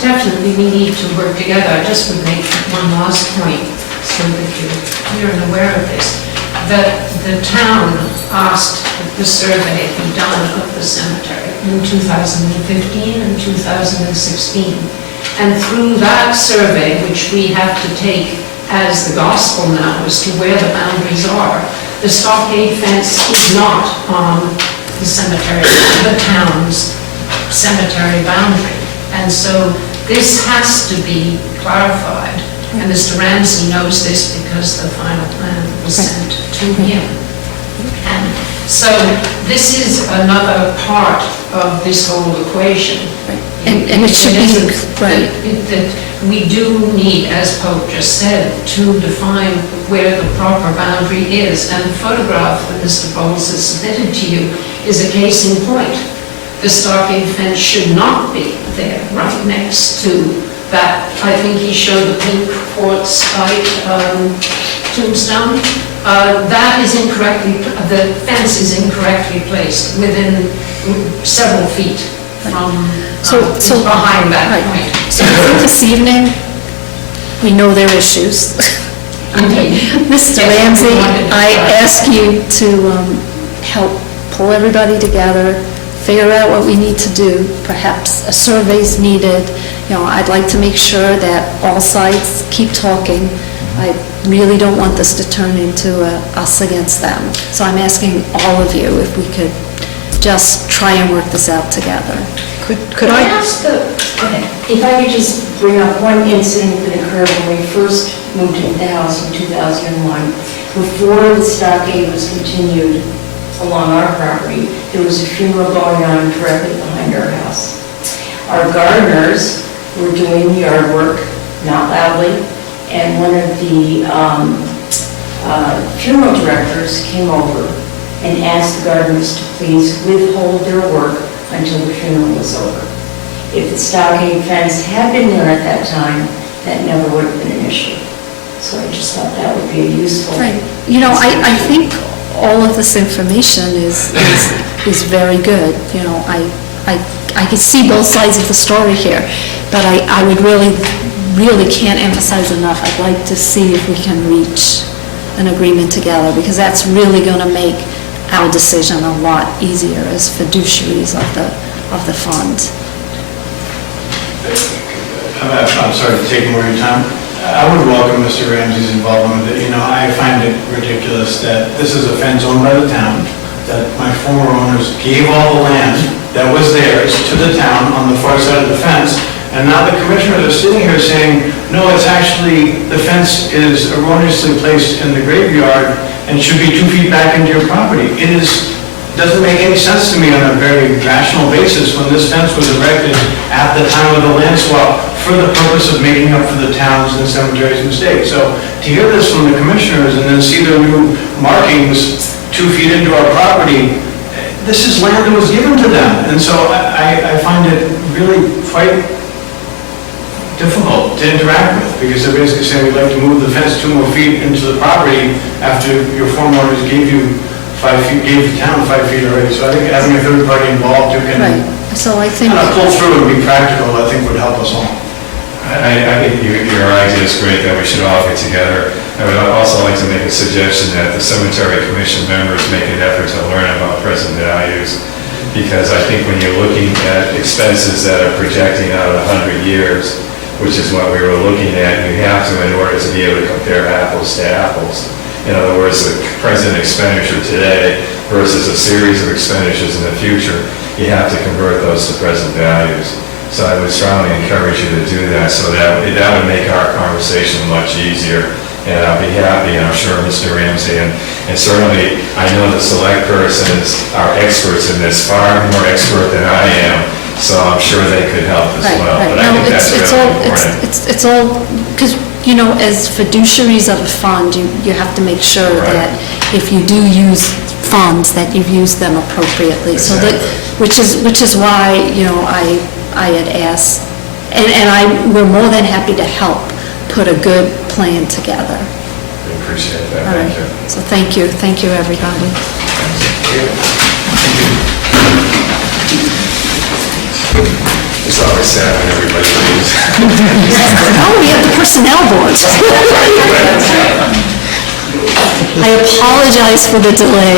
Definitely, we need to work together. I just would make one last point, so that you're aware of this, that the town asked that the survey be done of the cemetery in 2015 and 2016. And through that survey, which we have to take as the gospel now as to where the boundaries are, the stockade fence is not on the cemetery, the town's cemetery boundary. And so this has to be clarified. And Mr. Ramsey knows this because the final plan was sent to him. And so this is another part of this whole equation. And it should be, right. That we do need, as Pope just said, to define where the proper boundary is. And the photograph that Mr. Bowles has submitted to you is a case in point. The stockade fence should not be there, right next to that. I think he showed the pink quartz-type tombstone. That is incorrectly, the fence is incorrectly placed within several feet from behind that point. So I think this evening, we know their issues. Mr. Ramsey, I ask you to help pull everybody together, figure out what we need to do. Perhaps a survey's needed. I'd like to make sure that all sides keep talking. I really don't want this to turn into us against them. So I'm asking all of you if we could just try and work this out together. Could I? If I could just bring up one incident that occurred when we first moved into the house in 2001. Before the stockade was continued along our property, there was a funeral going on directly behind our house. Our gardeners were doing yard work, not loudly, and one of the funeral directors came over and asked the gardeners to please withhold their work until the funeral was over. If the stockade fence had been there at that time, that never would have been an issue. So I just thought that would be a useful. Right. I think all of this information is very good. I can see both sides of the story here, but I would really can't emphasize enough. I'd like to see if we can reach an agreement together, because that's really going to make our decision a lot easier as fiduciaries of the fund. I'm sorry to take more of your time. I would welcome Mr. Ramsey's involvement with it. I find it ridiculous that this is a fence owned by the town, that my former owners gave all the land that was theirs to the town on the far side of the fence, and now the commissioners are sitting here saying, no, it's actually, the fence is erroneously placed in the graveyard and should be 2 feet back into your property. Doesn't make any sense to me on a very rational basis when this fence was erected at the time of the land swap for the purpose of making up for the town's and cemetery's mistake. So to hear this from the commissioners and then see their new markings 2 feet into our property, this is land that was given to them. And so I find it really quite difficult to interact with, because they're basically saying we'd like to move the fence 2 more feet into the property after your former owners gave you 5 feet, gave the town 5 feet already. So I think having a third party involved who can Right. So I think. pull through and be practical, I think would help us all. I think your idea is great, that we should all get together. I would also like to make a suggestion that the cemetery commission members make an effort to learn about present values, because I think when you're looking at expenses that are projecting out 100 years, which is what we were looking at, you have to, in order to be able to compare apples to apples. In other words, the present expenditure today versus a series of expenditures in the future, you have to convert those to present values. So I would strongly encourage you to do that, so that would make our conversation much easier. And I'll be happy, and I'm sure Mr. Ramsey, and certainly I know the select persons are experts in this, far more expert than I am, so I'm sure they could help as Right, well. right. But I No, think that's really important. It's all, because, as fiduciaries of a fund, you have to make sure Right. that if you do use funds, that you've used them appropriately. So that, Exactly. which is why, I had asked, and we're more than happy to help put a good plan together. We appreciate that, All right. thank you. So thank you, everybody. It's always sad when everybody leaves. Oh, we have the personnel board. I apologize for the delay.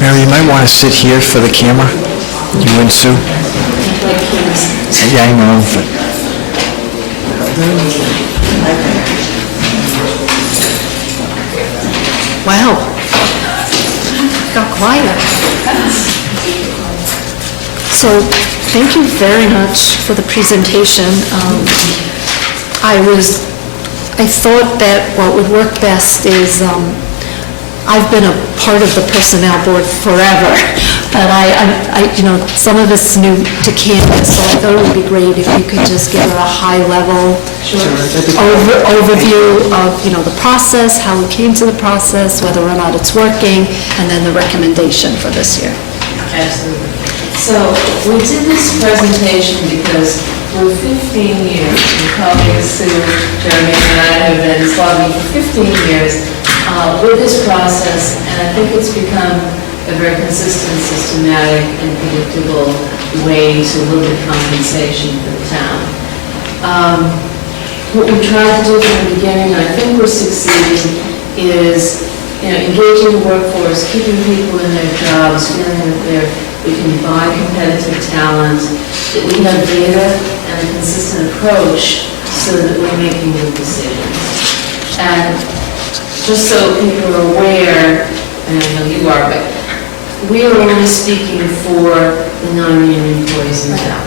Mary, you might want to sit here for the camera, you and Sue. Yeah, I know, but... Wow. Got quieter. So, thank you very much for the presentation. I thought that what would work best is, I've been a part of the personnel board forever, but some of it's new to Canvas, so I thought it would be great if you could just give her a high-level overview of, the process, how we came to the process, whether or not it's working, and then the recommendation for this year. Absolutely. So we did this presentation because for 15 years, my colleagues Sue, Jeremy, and I have been slogging for 15 years with this process, and I think it's become a very consistent, systematic, and predictable way to look at compensation for the town. What we tried to do from the beginning, and I think we're succeeding, is, engaging the workforce, keeping people in their jobs, feeling that we can buy competitive talent, that we have data and a consistent approach so that we're making good decisions. And just so people are aware, and I know you are, but we are only speaking for the non-union employees in town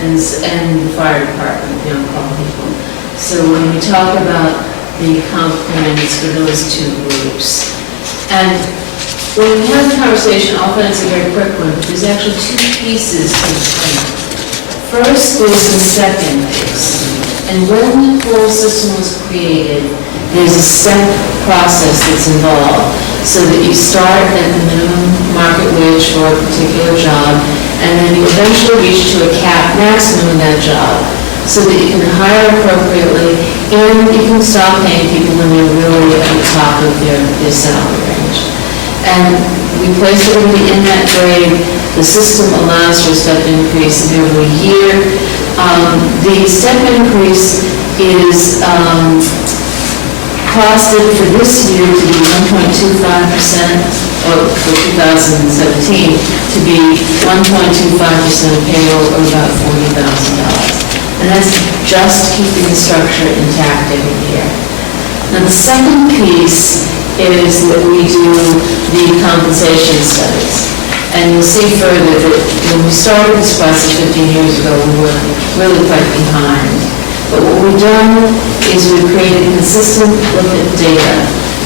and the fire department, on-call people. So when we talk about the comp plan, it's for those two groups. And when we have a conversation, often it's a very quick one, but there's actually two pieces to the plan. First, there's the second piece. And when the whole system was created, there's a step process that's involved, so that you start at the minimum market wage for a particular job, and then you eventually reach to a cap maximum in that job, so that you can hire appropriately, and you can stop paying people when they're really at the top of their salary range. And we place everybody in that grade. The system allows for a step increase every year. The step increase is costed for this year to be 1.25%, or for 2017, to be 1.25% of payroll, or about $40,000. And that's just keeping the structure intact every year. Now, the second piece is that we do the compensation studies. And you'll see further that when we started this process 15 years ago, we were really quite behind. But what we've done is we've created a consistent look at data.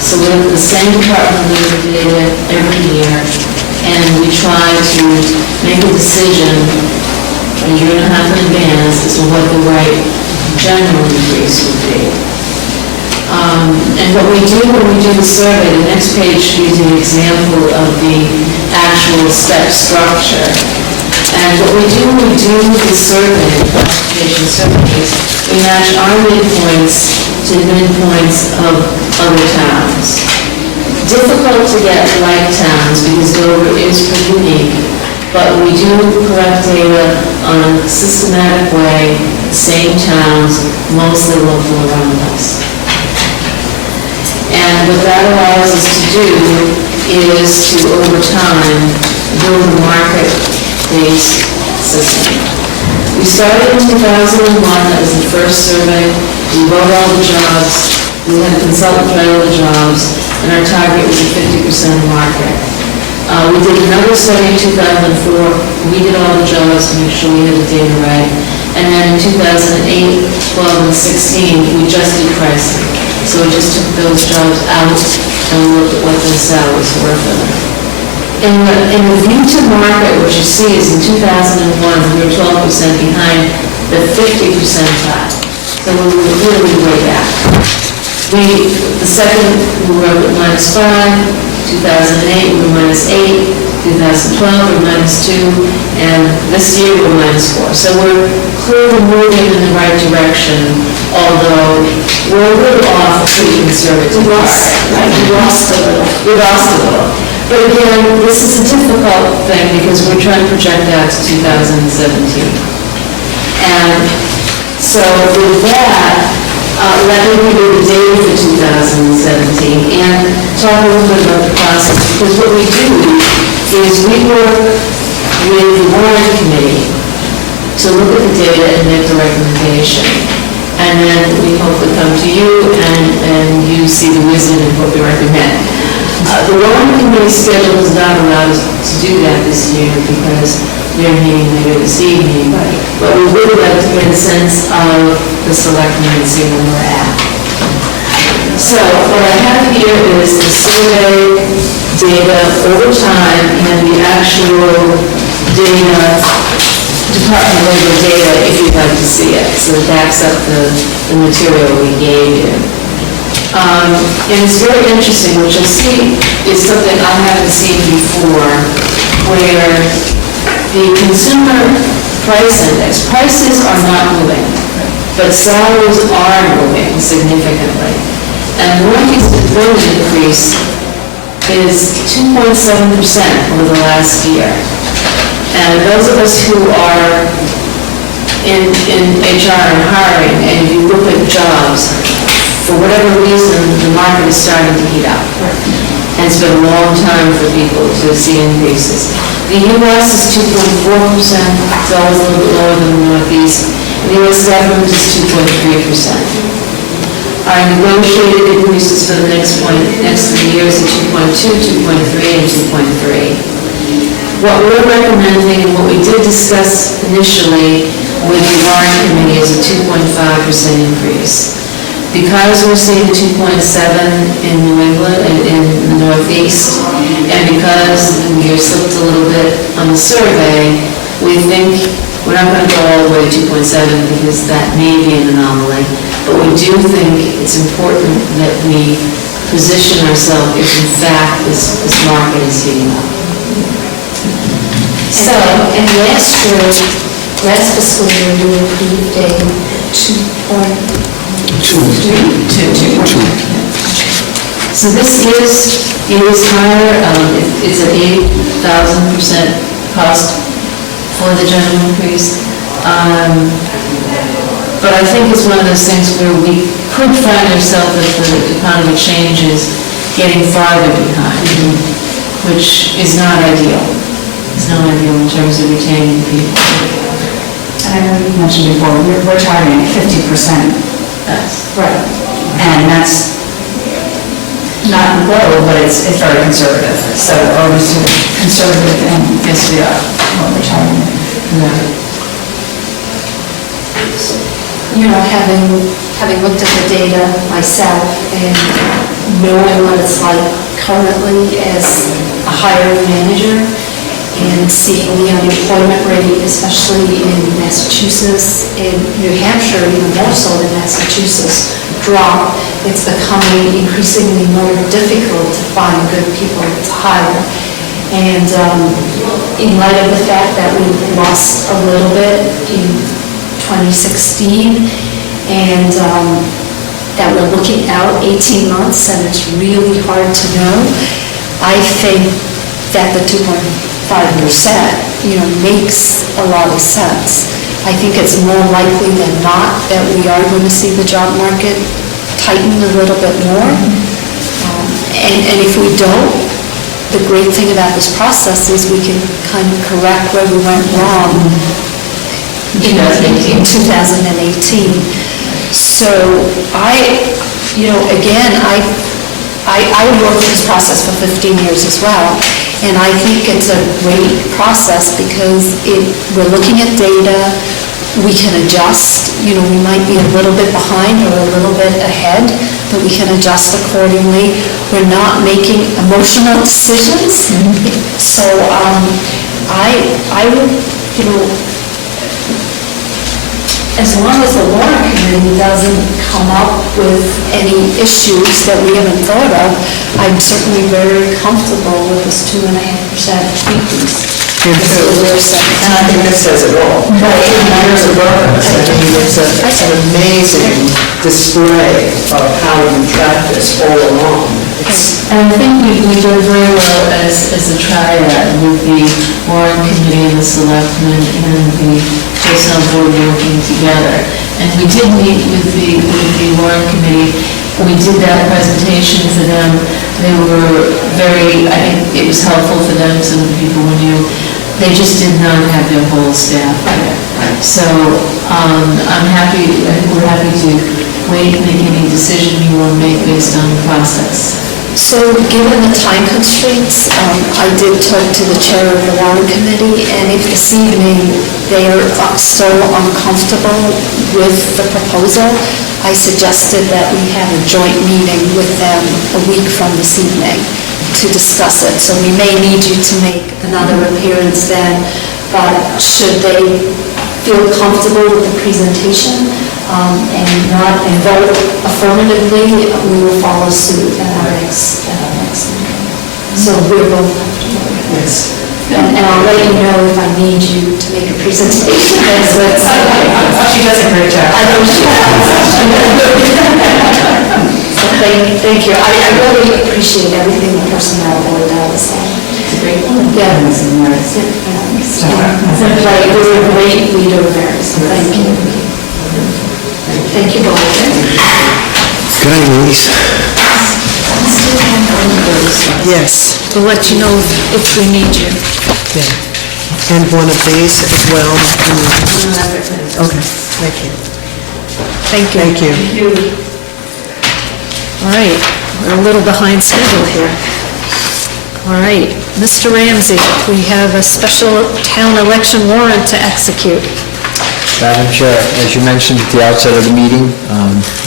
So we look at the same department look at data every year, and we try to make a decision a year and a half in advance as to what the right general increase would be. And what we do when we do the survey, the next page gives you an example of the actual step structure. And what we do when we do the survey, the occupation surveys, we match our midpoints to the midpoints of other towns. Difficult to get like towns because Dover is pretty unique, but we do collect data on a systematic way, same towns, mostly local around us. And what that allows us to do is to, over time, build a market-based system. We started in 2001, that was the first survey. We wrote all the jobs, we had a consultant write all the jobs, and our target was a 50% market. We did another study in 2004, we did all the jobs to make sure we had the data right. And then in 2008, 12, and 16, we just did pricing. So we just took those jobs out and looked at what the salaries were for them. In the view to market, what you see is in 2001, we were 12% behind the 50% top. So we were really way back. The second, we were up at -5, 2008 we were -8, 2012 we were -2, and this year we're -4. So we're clearly moving in the right direction, although we're a little off a pretty conservative part. We lost a little. But again, this is a difficult thing because we're trying to project out to 2017. And so with that, let me give you the data for 2017 and talk a little bit about the process, because what we do is we work with the warrant committee to look at the data and make the recommendation. And then we hopefully come to you and you see the wisdom in what we recommend. The warrant committee schedule does not allow us to do that this year because they're meeting later this evening, but we would like to get a sense of the selectmen and see where we're at. So what I have here is the survey data over time and the actual data, Department of Labor data, if you'd like to see it. So it backs up the material we gave you. And it's very interesting. What you'll see is something I haven't seen before, where the consumer price index, prices are not moving, but salaries are moving significantly. And Northeast employment increase is 2.7% over the last year. And those of us who are in HR and hiring, and if you look at jobs, for whatever reason, the market is starting to heat up. And it's been a long time for people to see increases. The US is 2.4%, it's always a little bit lower than the Northeast. The US government is 2.3%. Our negotiated increases for the next 3 years are 2.2, 2.3, and 2.3. What we're recommending, and what we did discuss initially with the warrant committee, is a 2.5% increase. Because we're seeing 2.7 in New England and in the Northeast, and because we are slipped a little bit on the survey, we think we're not going to go all the way to 2.7 because that may be an anomaly, but we do think it's important that we position ourselves if in fact this market is heating up. So, and last fiscal year, we approved a 2.2. So this is higher, it's an 8,000% cost for the general increase. But I think it's one of those things where we could find ourselves, if the economy changes, getting farther behind, which is not ideal. It's not ideal in terms of retaining people. I know you mentioned before, we're targeting 50%. That's Right. And that's not low, but it's very conservative. So, or it's conservative, and yes, we are, what we're targeting. You know, having looked at the data myself and knowing what it's like currently as a hiring manager and seeing the unemployment rate, especially in Massachusetts, in New Hampshire, even more so than Massachusetts, drop, it's becoming increasingly more difficult to find good people to hire. And in light of the fact that we lost a little bit in 2016, and that we're looking out 18 months, and it's really hard to know, I think that the 2.5%, makes a lot of sense. I think it's more likely than not that we are going to see the job market tighten a little bit more. And if we don't, the great thing about this process is we can kind of correct where we went wrong in 2018. So again, I worked with this process for 15 years as well, and I think it's a great process because we're looking at data, we can adjust, we might be a little bit behind or a little bit ahead, but we can adjust accordingly. We're not making emotional decisions. So I would, as long as the warrant committee doesn't come up with any issues that we haven't thought of, I'm certainly very comfortable with this 2.5% increase. And I think that says it all. Right. There's a reference, I mean, it's an amazing display of how you track this all along. And I think we did very well as a triad with the warrant committee and the selectmen and the personnel board working together. And we did meet with the warrant committee. We did that presentation for them. They were I think it was helpful for them, some of the people we knew. They just did not have their whole staff there. So we're happy to wait and make any decision you want to make based on the process. So given the time constraints, I did talk to the chair of the warrant committee, and if this evening they are so uncomfortable with the proposal, I suggested that we have a joint meeting with them a week from this evening to discuss it. So we may need you to make another appearance then, but should they feel comfortable with the presentation and vote affirmatively, we will follow suit at our next meeting. So we're both comfortable. Yes. And I'll let you know if I need you to make a presentation. She does a great job. I know she does. So thank you. I really appreciate everything the personnel board does. It's a great one. Yeah. Right, you're a great leader, Mary, so thank you. Thank you both. Good night, ladies. Yes, We'll let you know if we need you. yeah. And one of these as well. Okay, thank you. Thank you. Thank you. All right, we're a little behind schedule here. All right, Mr. Ramsey, we have a special town election warrant to execute. Madam Chair, as you mentioned at the outset of the meeting,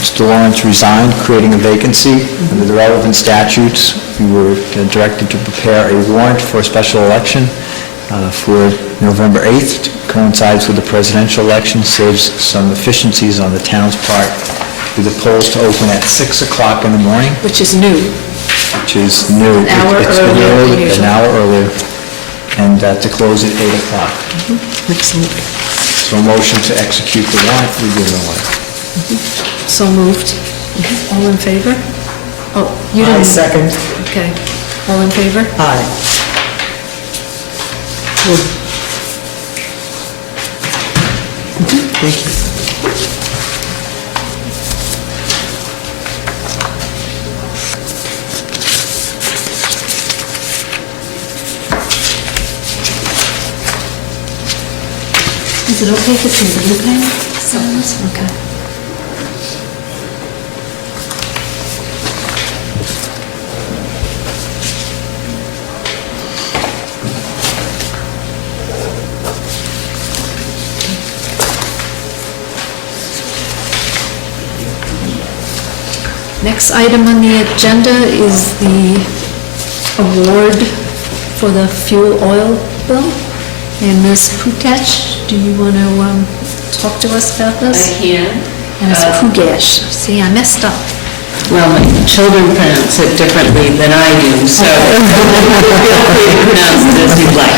Mr. Lawrence resigned, creating a vacancy. Under the relevant statutes, we were directed to prepare a warrant for a special election for November 8th. It coincides with the presidential election, saves some efficiencies on the town's part, with the polls to open at 6 o'clock in the morning, Which is new. which is new. An hour It's been earlier than early, usual. an hour earlier, and to close at 8 o'clock. Excellent. So a motion to execute the warrant, we give it away. So moved. All in favor? Oh, you didn't... I second. Okay. All in favor? Aye. Good. Thank you. Is it okay if it's in blue pen? Okay. Next item on the agenda is the award for the fuel oil bill. And Ms. Putach, do you want to talk to us about this? I can. And it's Pugash. See, I messed up. Well, my children pronounce it differently than I do, so feel free to pronounce it as you'd like.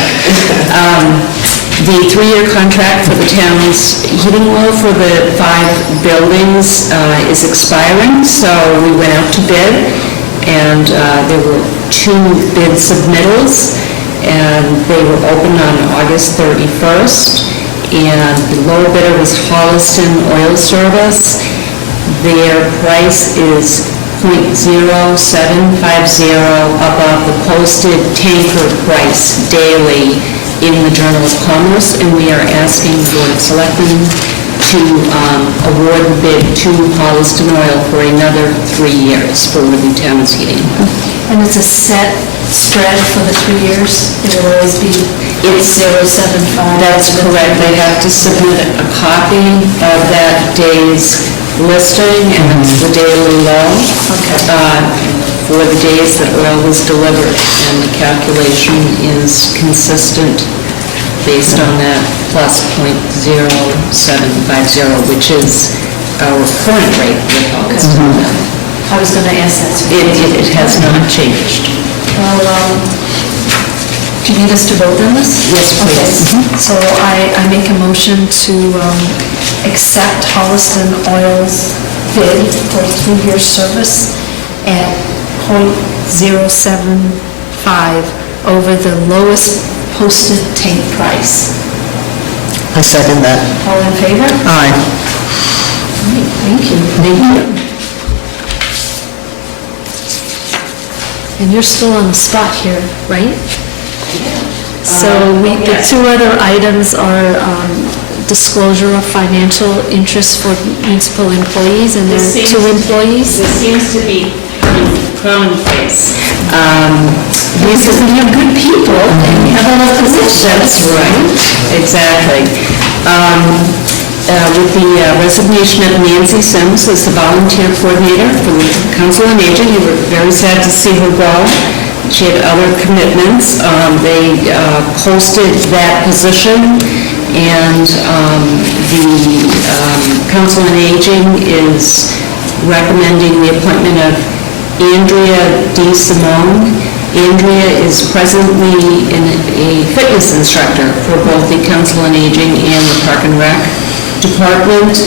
The 3-year contract for the town's heating oil for the 5 buildings is expiring, so we went out to bid, and there were 2 bid submittals, and they were opened on August 31st, and the low bidder was Holliston Oil Service. Their price is .0750 above the posted tanker price daily in the Journal of Commerce, and we are asking the Board of Selectmen to award the bid to Holliston Oil for another 3 years for the town's heating. And it's a set spread for the 3 years? It will always be It's 075? That's correct. They have to submit a copy of that day's listing, and it's the daily low for the days that oil was delivered, and the calculation is consistent based on that plus .0750, which is our current rate with Holliston. I was going to ask that. It has not changed. Well, do you need us to vote on this? Yes, please. Okay. So I make a motion to accept Holliston Oil's bid for 3-year service at .075 over the lowest posted tank price. I second that. All in favor? Aye. Great, thank you. Thank you. And you're still on the spot here, right? So the 2 other items are disclosure of financial interest for municipal employees, and there are 2 employees. This seems to be commonplace. Because we have good people and we have a lot of positions. That's right, exactly. With the resignation of Nancy Sims as the volunteer coordinator for the Council on Aging, we were very sad to see her go. She had other commitments. They posted that position, and the Council on Aging is recommending the appointment of Andrea D. Simone. Andrea is presently a fitness instructor for both the Council on Aging and the Park and Rec Department.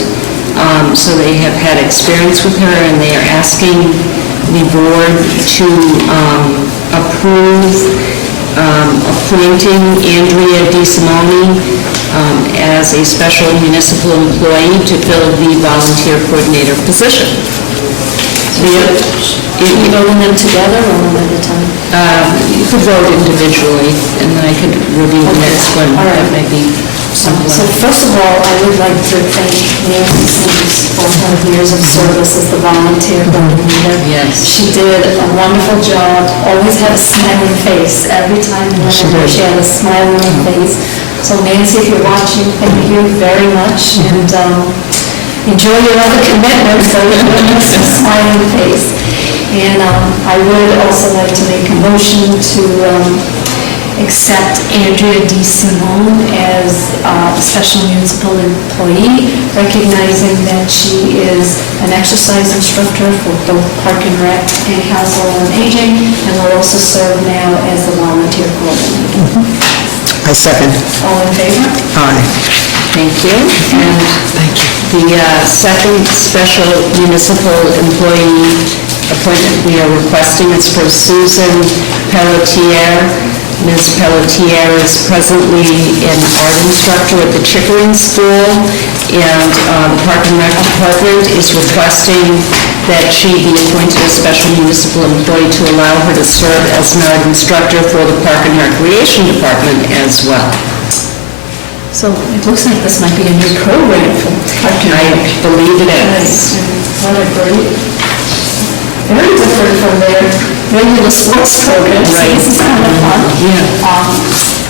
So they have had experience with her, and they are asking the board to approve appointing Andrea D. Simone as a special municipal employee to fill the volunteer coordinator position. You voting them together or one at a time? You could vote individually, and then I could review the next one. All right. That may be simpler. So first of all, I would like to thank Nancy Sims for her years of service as the volunteer coordinator. Yes. She did a wonderful job, always had a smiling face. Every time we went over, she had a smile on her face. So Nancy, if you're watching, thank you very much, and enjoy your other commitments, so you don't miss a smiling face. And I would also like to make a motion to accept Andrea D. Simone as a special municipal employee, recognizing that she is an exercise instructor for both Park and Rec and Council on Aging, and will also serve now as the volunteer coordinator. I second. All in favor? Aye. Thank you. And the second special municipal employee appointment we are requesting is for Susan Pelletier. Ms. Pelletier is presently an art instructor at the Chickering School, and the Park and Rec Department is requesting that she be appointed a special municipal employee to allow her to serve as an art instructor for the Park and Recreation Department as well. So it looks like this might be a new program for Park and I Rec. believe it is. What a great, very different from their regular sports programs. So Right. this is kind of fun. Yeah.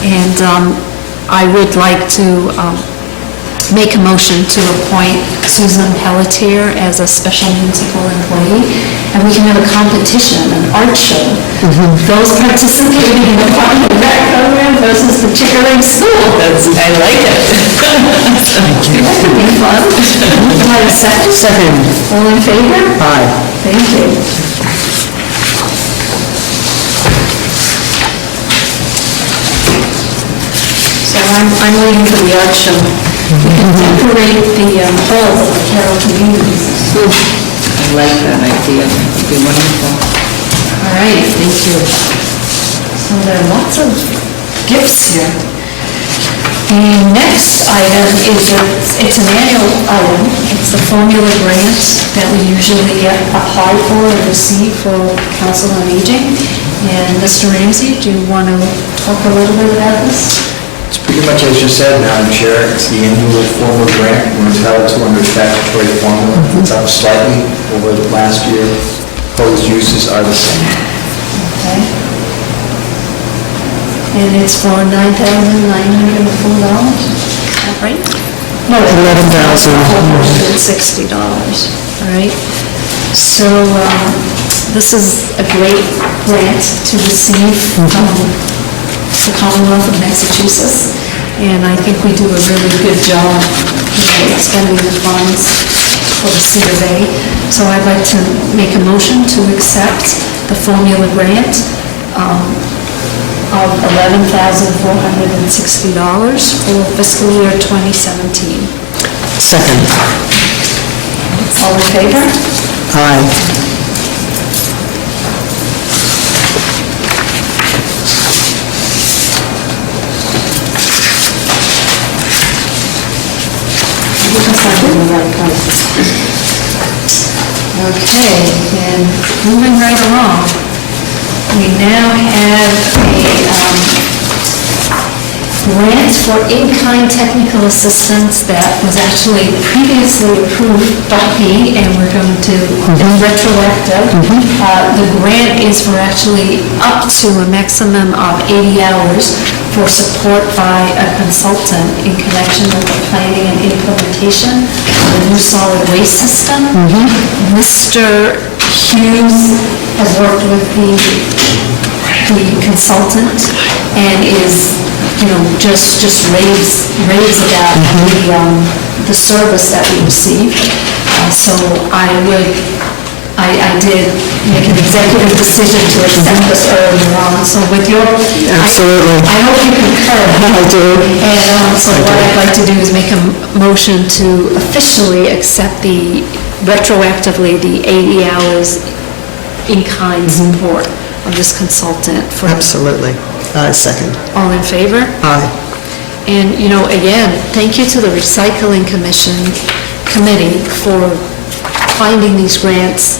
And I would like to make a motion to appoint Susan Pelletier as a special municipal employee, and we can have a competition, an art show. Those participating in the Park and Rec program versus the Chickering School. I like it. That could be fun. Am I a second? Second. All in favor? Aye. Thank you. So I'm waiting for the art show. We can decorate the halls of the Carroll communities. I like that idea. It'd be wonderful. All right, thank you. So there are lots of gifts here. The next item is, it's an annual item. It's the formula grant that we usually apply for and receive for Council on Aging. And Mr. Ramsey, do you want to talk a little bit about this? It's pretty much as you said, Madam Chair, it's the annual formula grant we're entitled to under statutory formula. It's up slightly over the last year. Proposed uses are the same. Okay. And it's for $9,904, is that right? No, 11,000. $460, all right? So this is a great grant to receive from the Commonwealth of Massachusetts, and I think we do a really good job, expending the funds for the C of A. So I'd like to make a motion to accept the formula grant of $11,460 for fiscal year 2017. Second. All in favor? Aye. Okay, and moving right along, we now have a grant for in-kind technical assistance that was actually previously approved by me, and we're going to, it's retroactive. The grant is for actually up to a maximum of 80 hours for support by a consultant in connection with the planning and implementation of the new solid waste system. Mr. Hughes has worked with the consultant and is, just raves about the service that we received. So I did make an executive decision to accept this earlier on, so with your... Absolutely. I hope you concur. I do. And so what I'd like to do is make a motion to officially accept retroactively the 80 hours in-kind support of this consultant for... Absolutely. Second. All in favor? Aye. And, again, thank you to the Recycling Committee for finding these grants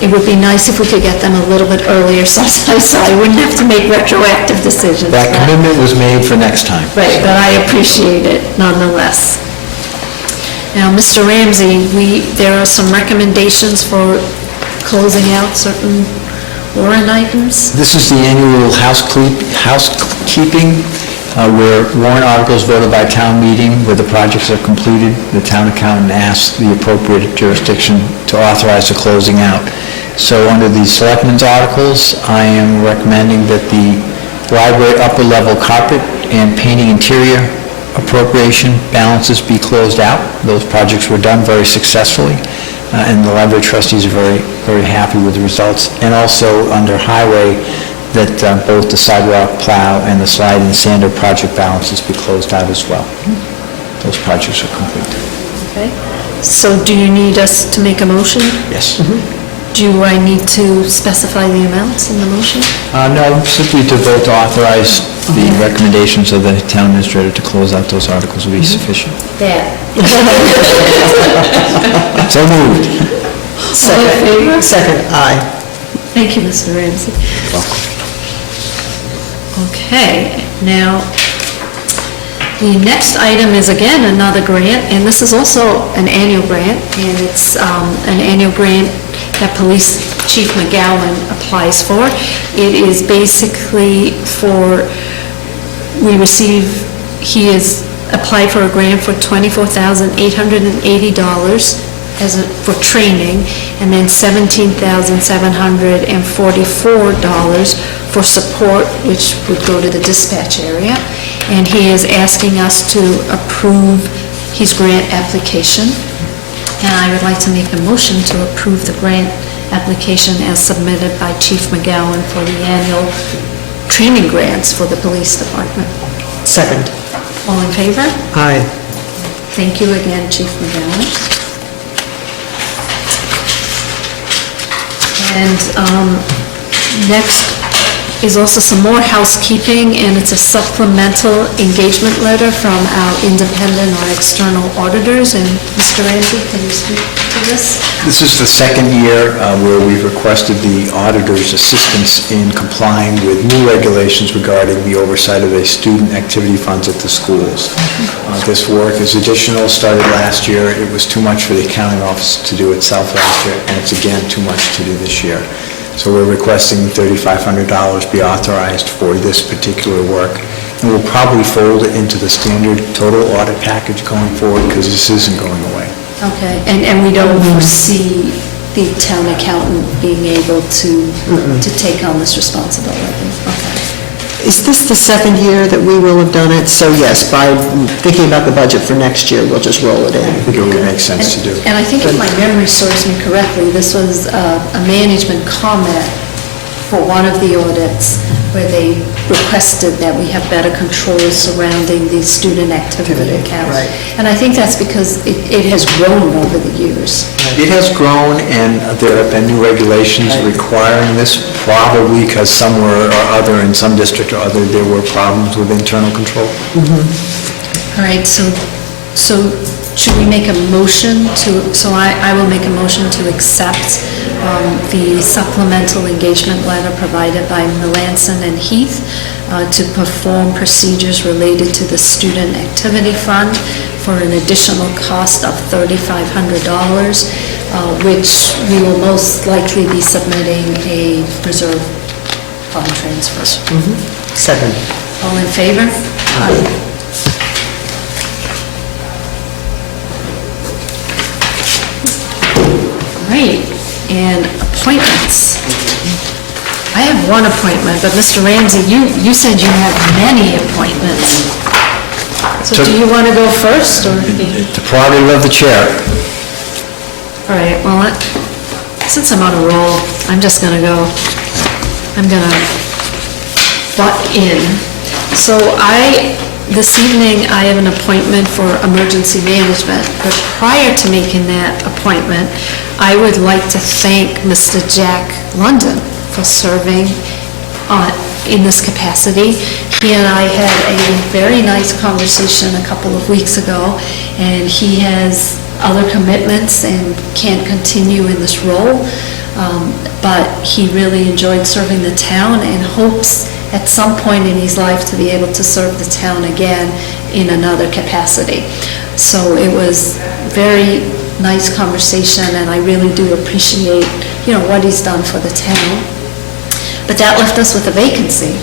It would be nice if we could get them a little bit earlier, so I wouldn't have to make retroactive decisions. That commitment was made for next time. Right, but I appreciate it nonetheless. Now, Mr. Ramsey, there are some recommendations for closing out certain warrant items. This is the annual housekeeping, where warrant articles voted by town meeting, where the projects are completed. The town accountant asks the appropriate jurisdiction to authorize the closing out. So under the selectmen's articles, I am recommending that the library upper level carpet and painting interior appropriation balances be closed out. Those projects were done very successfully, and the library trustees are very, very happy with the results. And also under highway, that both the sidewalk plow and the slide and sander project balances be closed out as well. Those projects are complete. Okay, so do you need us to make a motion? Yes. Do I need to specify the amounts in the motion? No, simply to vote to authorize the recommendations of the town administrator to close out those articles will be sufficient. There. So moved. All in favor? Second, aye. Thank you, Mr. Ramsey. Okay, now, the next item is again another grant, and this is also an annual grant, and it's an annual grant that Police Chief McGowan applies for. It is basically he has applied for a grant for $24,880 for training, and then $17,744 for support, which would go to the dispatch area. And he is asking us to approve his grant application. And I would like to make a motion to approve the grant application as submitted by Chief McGowan for the annual training grants for the police department. Second, All in favor? aye. Thank you again, Chief McGowan. And next is also some more housekeeping, and it's a supplemental engagement letter from our independent or external auditors. And Mr. Ramsey, can you speak to this? This is the second year where we've requested the auditor's assistance in complying with new regulations regarding the oversight of the student activity funds at the schools. This work is additional, started last year. It was too much for the accounting office to do itself last year, and it's again too much to do this year. So we're requesting $3,500 be authorized for this particular work. And we'll probably fold it into the standard total audit package going forward, because this isn't going away. Okay, and we don't foresee the town accountant being able to take on this responsibility? Okay. Is this the second year that we will have done it? So yes, by thinking about the budget for next year, we'll just roll it in. I think it would make sense to do. And I think if my memory serves me correctly, this was a management comment for one of the audits where they requested that we have better controls surrounding the student activity account. Right. And I think that's because it has grown over the years. It has grown, and there have been new regulations requiring this, probably because somewhere or other, in some district or other, there were problems with internal control. All right, so should we make a motion so I will make a motion to accept the supplemental engagement letter provided by Melanson and Heath to perform procedures related to the Student Activity Fund for an additional cost of $3,500, which we will most likely be submitting a reserve fund transfer. Second. All in favor? Aye. Right, and appointments. I have one appointment, but Mr. Ramsey, you said you have many appointments. So do you want to go first, or? The prerogative of the chair. All right, well, since I'm on a roll, I'm just gonna go, I'm gonna butt in. So this evening, I have an appointment for emergency management, but prior to making that appointment, I would like to thank Mr. Jack London for serving in this capacity. He and I had a very nice conversation a couple of weeks ago, and he has other commitments and can't continue in this role. But he really enjoyed serving the town and hopes at some point in his life to be able to serve the town again in another capacity. So it was very nice conversation, and I really do appreciate, what he's done for the town. But that left us with a vacancy.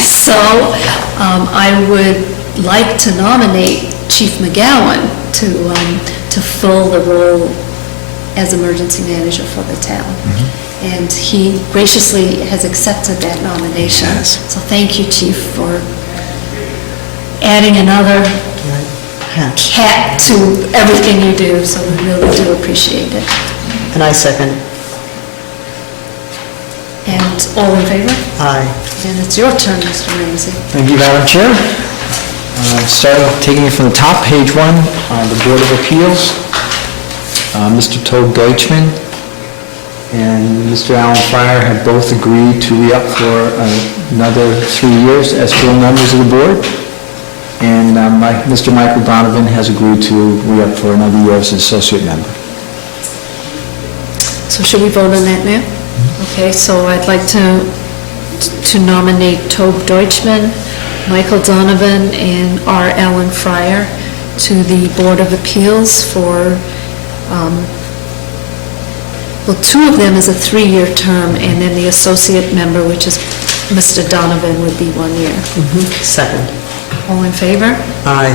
So I would like to nominate Chief McGowan to fill the role as emergency manager for the town. And he graciously has accepted that nomination. Yes. So thank you, Chief, for adding another hat to everything you do, so we really do appreciate it. And I second. And all in favor? Aye. And it's your turn, Mr. Ramsey. Thank you, Madam Chair. Starting, taking it from the top, page 1, the Board of Appeals, Mr. Tobe Deutschman and Mr. Alan Fryer have both agreed to re-up for another 3 years as full members of the board. And Mr. Michael Donovan has agreed to re-up for another year as an associate member. So should we vote on that now? Okay, so I'd like to nominate Tobe Deutschman, Michael Donovan, and R. Alan Fryer to the Board of Appeals for, well, 2 of them is a 3-year term, and then the associate member, which is Mr. Donovan, would be 1 year. Second. All in favor? Aye.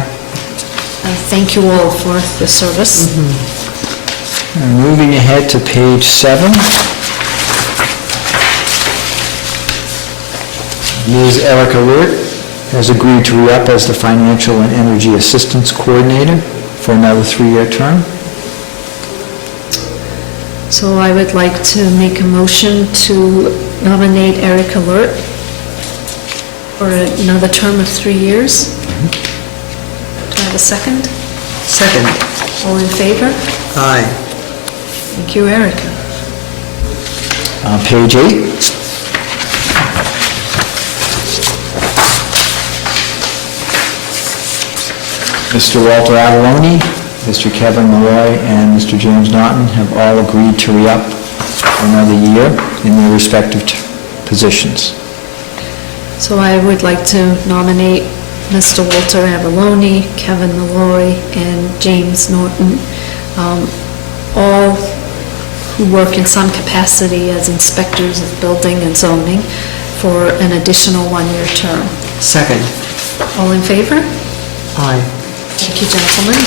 Thank you all for the service. And moving ahead to page 7. Ms. Erica Wirt has agreed to re-up as the Financial and Energy Assistance Coordinator for another 3-year term. So I would like to make a motion to nominate Erica Lurt for another term of 3 years. Do I have a second? Second. All in favor? Aye. Thank you, Erica. Page 8. Mr. Walter Avalone, Mr. Kevin Malloy, and Mr. James Naughton have all agreed to re-up for another year in their respective positions. So I would like to nominate Mr. Walter Avalone, Kevin Malloy, and James Norton, all who work in some capacity as inspectors of building and zoning for an additional 1-year term. Second. All in favor? Aye. Thank you, gentlemen.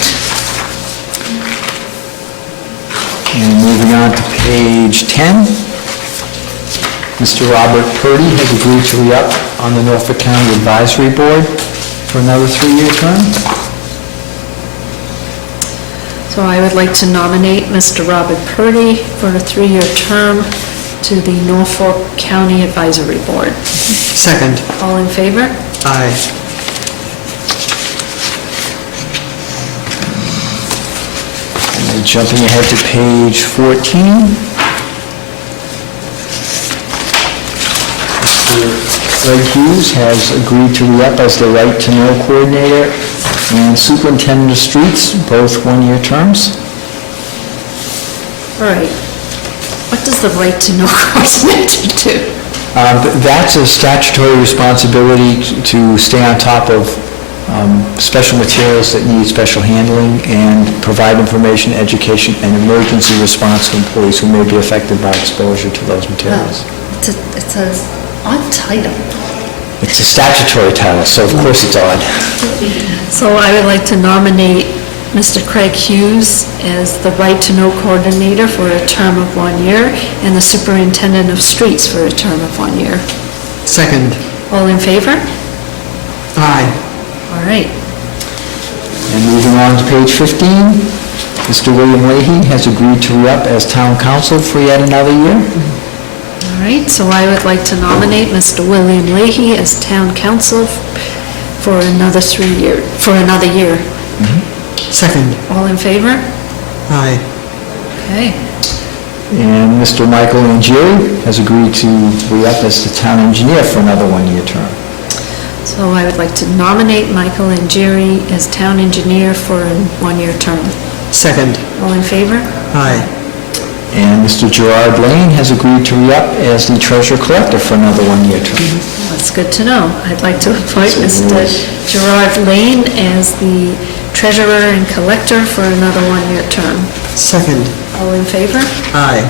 And moving on to page 10, Mr. Robert Purdy has agreed to re-up on the Norfolk County Advisory Board for another 3-year term. So I would like to nominate Mr. Robert Purdy for a 3-year term to the Norfolk County Advisory Board. Second. All in favor? Aye. And jumping ahead to page 14. Mr. Greg Hughes has agreed to re-up as the Right to Know Coordinator and Superintendent of Streets, both 1-year terms. All right. What does the right to know coordinator do? That's a statutory responsibility to stay on top of special materials that need special handling and provide information, education, and emergency response to employees who may be affected by exposure to those materials. It's a odd title. It's a statutory title, so of course it's odd. So I would like to nominate Mr. Craig Hughes as the Right to Know Coordinator for a term of 1 year and the Superintendent of Streets for a term of 1 year. Second. All in favor? Aye. All right. And moving on to page 15, Mr. William Leahy has agreed to re-up as Town Council for yet another year. All right, so I would like to nominate Mr. William Leahy as Town Council for another 3 year, for another year. Second. All in favor? Aye. Okay. And Mr. Michael Angieri has agreed to re-up as the Town Engineer for another 1-year term. So I would like to nominate Michael Angieri as Town Engineer for a 1-year term. Second. All in favor? Aye. And Mr. Gerard Lane has agreed to re-up as the treasurer collector for another one-year term. That's good to know. I'd like to appoint Mr. Gerard Lane as the treasurer and collector for another one-year term. Second. All in favor? Aye.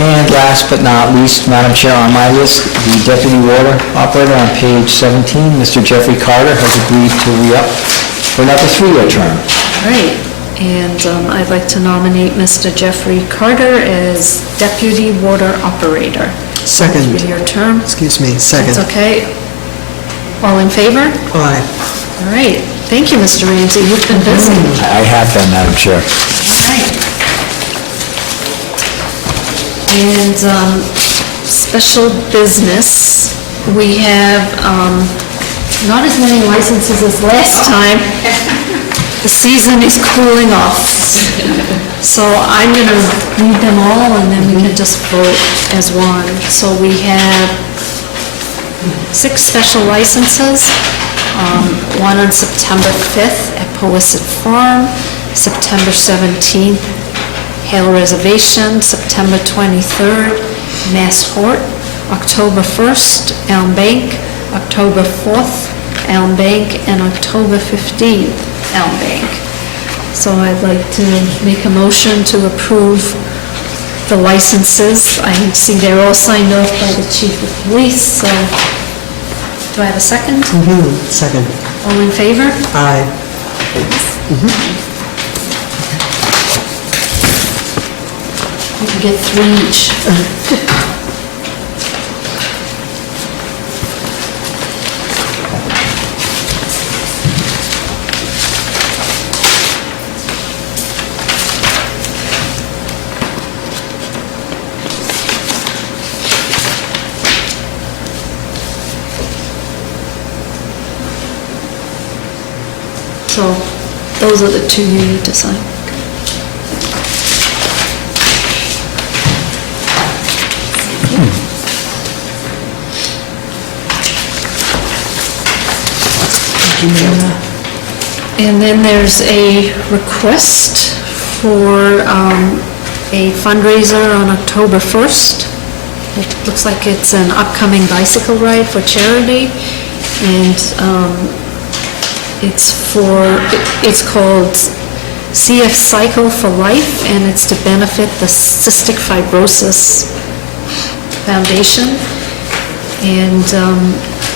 And last but not least, Madam Chair, on my list, the deputy water operator on page 17, Mr. Jeffrey Carter, has agreed to re-up for another 3-year term. Great. And I'd like to nominate Mr. Jeffrey Carter as deputy water operator. Second. 3-year term. Excuse me, second. That's okay. All in favor? Aye. All right. Thank you, Mr. Ramsey. You've been busy. I have been, Madam Chair. All right. And special business, we have not as many licenses as last time. The season is cooling off. So I'm going to read them all and then we can just vote as one. So we have 6 special licenses, one on September 5th at Powasset Farm, September 17th, Hale Reservation, September 23rd, Mass Hort, October 1st, Elm Bank, October 4th, Elm Bank, and October 15th, Elm Bank. So I'd like to make a motion to approve the licenses. I see they're all signed off by the chief of police, so do I have a second? Second. All in favor? Aye. We can get 3 each. So those are the 2 you need to sign. And then there's a request for a fundraiser on October 1st. It looks like it's an upcoming bicycle ride for charity, and it's called CF Cycle for Life, and it's to benefit the Cystic Fibrosis Foundation. And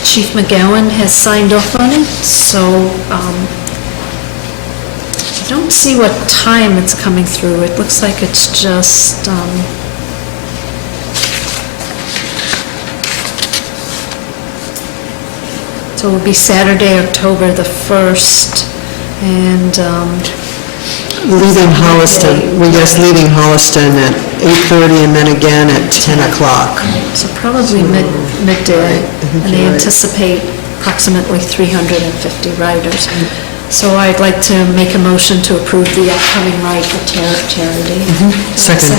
Chief McGowan has signed off on it, so I don't see what time it's coming through. It looks like it's just, so it will be Saturday, October the 1st, and Leaving Holliston, we're just leaving Holliston at 8:30 and then again at 10 o'clock. so probably midday, and they you're right. anticipate approximately 350 riders. So I'd like to make a motion to approve the upcoming ride for charity. Second.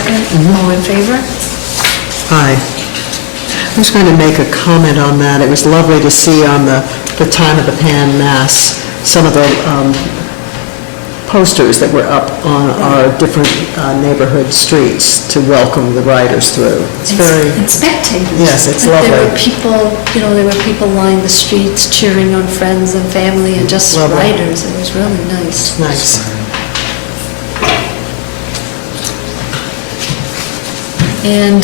All in favor? Aye. I was going to make a comment on that. It was lovely to see on the Time of the Pan Mass, some of the posters that were up on our different neighborhood streets to welcome the riders through. It's very, And spectators. Yes, it's Like, There lovely. were people, there were people lining the streets cheering on friends and family and just Lovely. riders. It was really nice. nice. And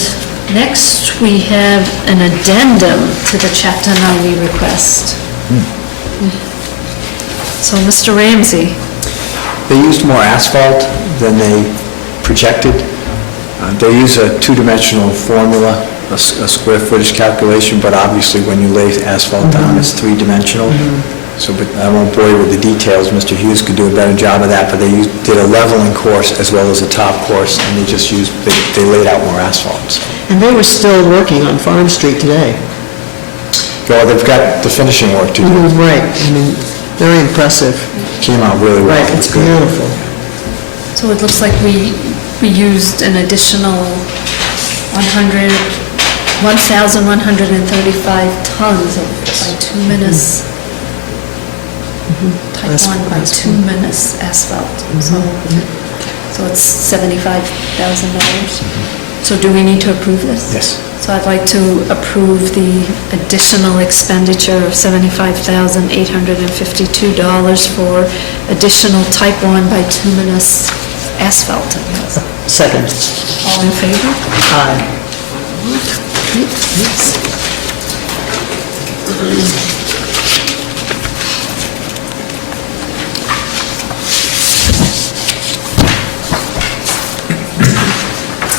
next, we have an addendum to the Chapter 90 request. So, Mr. Ramsey, They used more asphalt than they projected. They use a 2-dimensional formula, a square footage calculation, but obviously when you lay asphalt down, it's 3-dimensional. So, but I won't bore you with the details, Mr. Hughes could do a better job of that, but they did a leveling course as well as a top course, and they just used, they laid out more asphalt. So, And they were still working on Farm Street today. well, they've got the finishing work to do. Right, I mean, very impressive. Came out really well. Right, it's beautiful. so it looks like we used an additional 1,135 tons of bituminous, type That's- 1 bituminous asphalt. So So it's $75,000. So do we need to approve this? Yes. So I'd like to approve the additional expenditure of $75,852 for additional type 1 bituminous asphalt. Second. All in favor? Aye.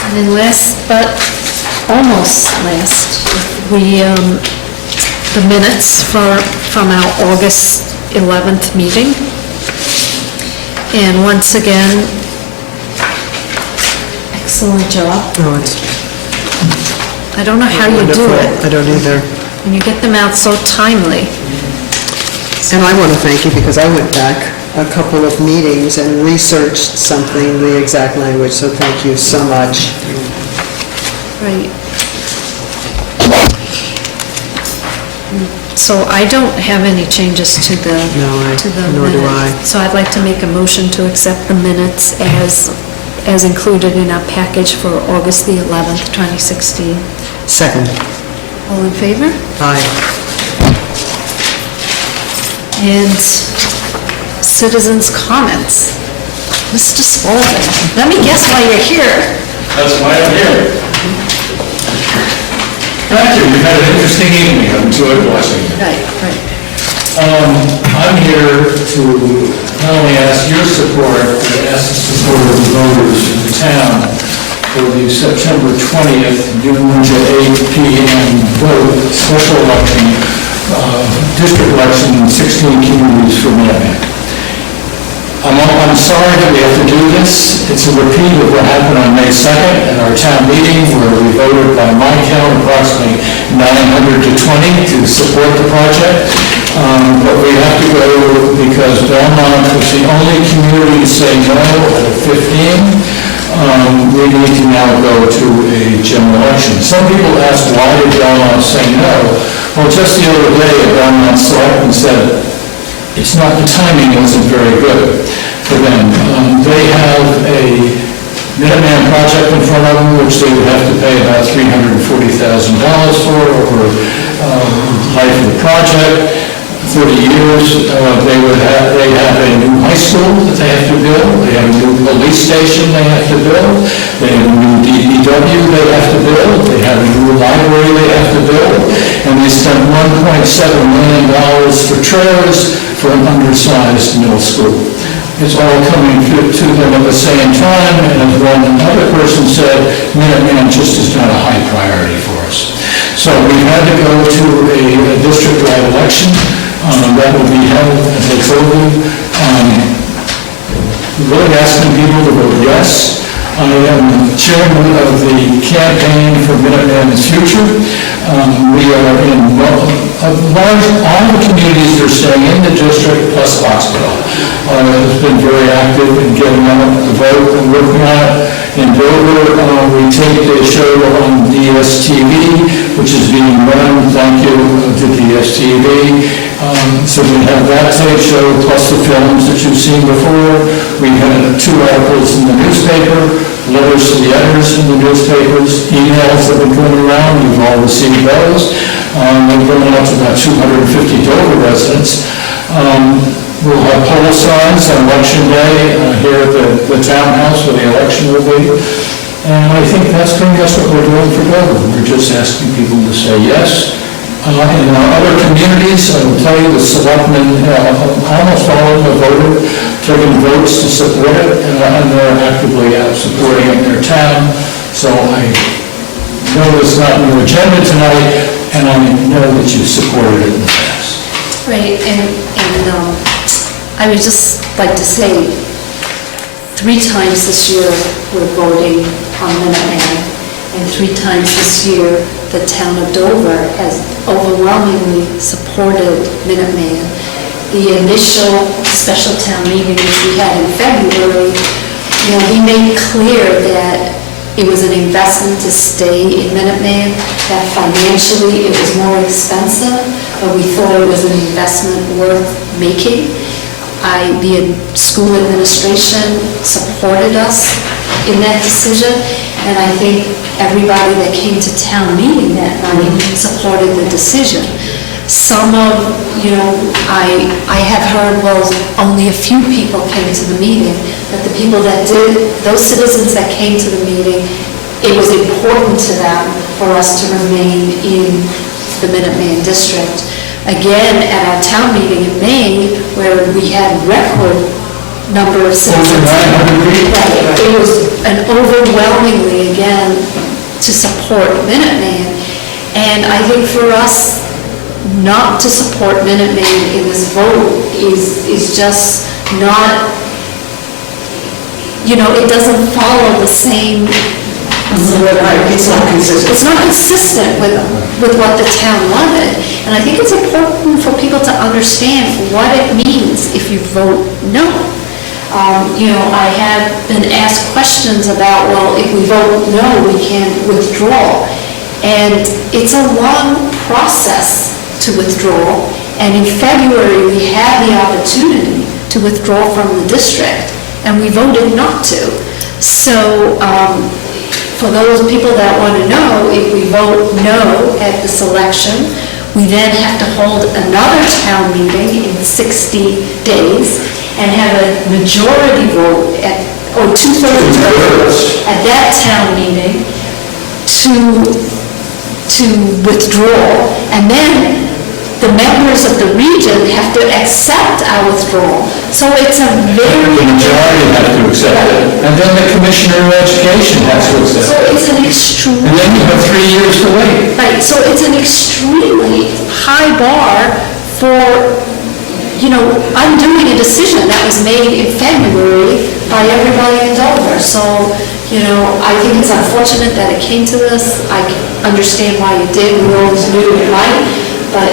And then last, but almost last, the minutes from our August 11th meeting. And once again, excellent job. No, it's I don't know how you do wonderful. it, I don't either. and you get them out so timely. And I want to thank you because I went back a couple of meetings and researched something, the exact language, so thank you so much. Right. So I don't have any changes to the, to the nor do I. minutes. So I'd like to make a motion to accept the minutes as included in our package for August the 11th, 2016. Second. All in favor? Aye. And citizens' comments. Mr. Spaulding, let me guess why you're here. That's why I'm here. Thank you, we've had an interesting evening, I've enjoyed watching it. Right, right. I'm here to not only ask your support, but ask the support of the voters in the town for the September 20th, noon to 8 p.m. vote, special election, district election in 16 communities for Minuteman. I'm sorry that we have to do this. It's a repeat of what happened on May 2nd at our town meeting where we voted by my count approximately 900 to 20 to support the project. But we have to go because Belmont was the only community to say no out of 15. We need to now go to a general election. Some people ask, why did Belmont say no? Well, just the other day, a Belmont selectman said, it's not, the timing wasn't very good for them. They have a Minuteman project in front of them, which they would have to pay about $340,000 for over life of the project. 30 years, they have a new high school that they have to build, they have a new police station they have to build, they have a new DPW they have to build, they have a new library they have to build, and they spent $1.7 million for trailers for an undersized middle school. It's all coming to them at the same time, and as one other person said, Minuteman just is not a high priority for us. So we've had to go to a district-wide election. That will be held as I told you. Really asking people to vote yes. I am chairman of the campaign for Minuteman's future. We are in all the communities that are staying in the district plus Foxborough. Has been very active in getting out the vote and working on it. In Dover, we taped a show on DSTV, which is being run, thank you to DSTV. So we have that tape show plus the films that you've seen before. We had 2 articles in the newspaper, letters to the editors in the newspapers, emails that have been going around, you've all received those. We're going up to about 250 Dover residents. We'll have poll signs on election day here at the townhouse where the election will be. And I think that's what we're doing for Dover. We're just asking people to say yes. In our other communities, I will tell you, the selectmen, almost all of them have voted, taken votes to support it, and they're actively out supporting it in their town. So I know it's not on your agenda tonight, and I know that you supported it in the past. Right, and I would just like to say, 3 times this year we're voting on Minuteman, and 3 times this year the town of Dover has overwhelmingly supported Minuteman. The initial special town meeting which we had in February, we made clear that it was an investment to stay in Minuteman, that financially it was more expensive, but we thought it was an investment worth making. the school administration supported us in that decision, and I think everybody that came to town meeting that night supported the decision. Some of, I have heard, well, only a few people came to the meeting, but the people that did, those citizens that came to the meeting, it was important to them for us to remain in the Minuteman district. Again, at our town meeting in May, where we had record number of citizens. It was an overwhelmingly, again, to support Minuteman. And I think for us, not to support Minuteman in this vote is just not, it doesn't follow the same. It's not consistent. It's not consistent with what the town wanted. And I think it's important for people to understand what it means if you vote no. I have been asked questions about, well, if we vote no, we can withdraw. And it's a long process to withdraw. And in February, we had the opportunity to withdraw from the district, and we voted not to. So, for those people that want to know, if we vote no at this election, we then have to hold another town meeting in 60 days and have a majority vote or 2/3 vote at that town meeting to withdraw. And then the members of the region have to accept our withdrawal. So it's a very... The majority have to accept it, and then the Commissioner of Education has to accept So it. it's an extreme... And then you have 3 years to wait. Right, so it's an extremely high bar for, undoing a decision that was made in February by everybody in Dover. So, I think it's unfortunate that it came to this. I understand why you did, we always knew it right. But,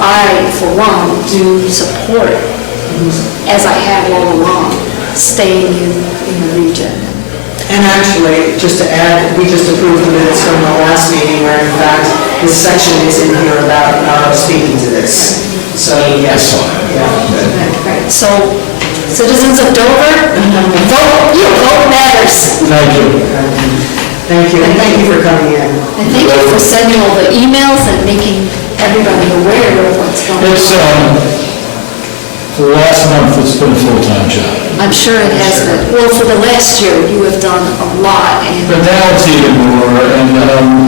I, for one, do support, as I have all along, staying in the region. And actually, just to add, we just approved the minutes from the last meeting where in fact this section is in here about speaking to this. So, yes. Right, so citizens of Dover, vote, your vote matters. Thank you. Thank you, and thank you for coming in. And thank you for sending all the emails and making everybody aware of what's going on. It's, for the last month, it's been a full-time job. I'm sure it has been. Well, for the last year, you have done a lot. But now it's even more, and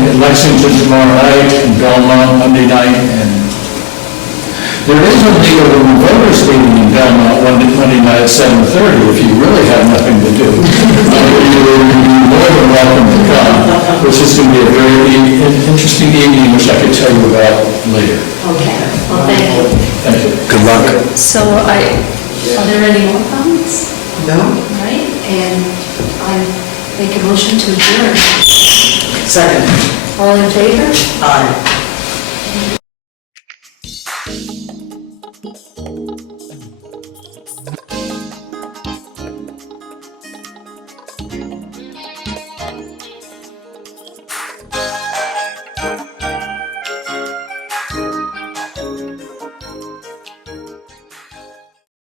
in Lexington tomorrow night, in Belmont Monday night, and there is a legal voters meeting in Belmont Monday night at 7:30 if you really have nothing to do. You're more than welcome to come, which is going to be a very interesting evening, which I could tell you about later. Okay, well, thank you. Thank you. Good luck. So are there any more comments? No? All right, and I make a motion to adjourn. Second. All in favor? Aye.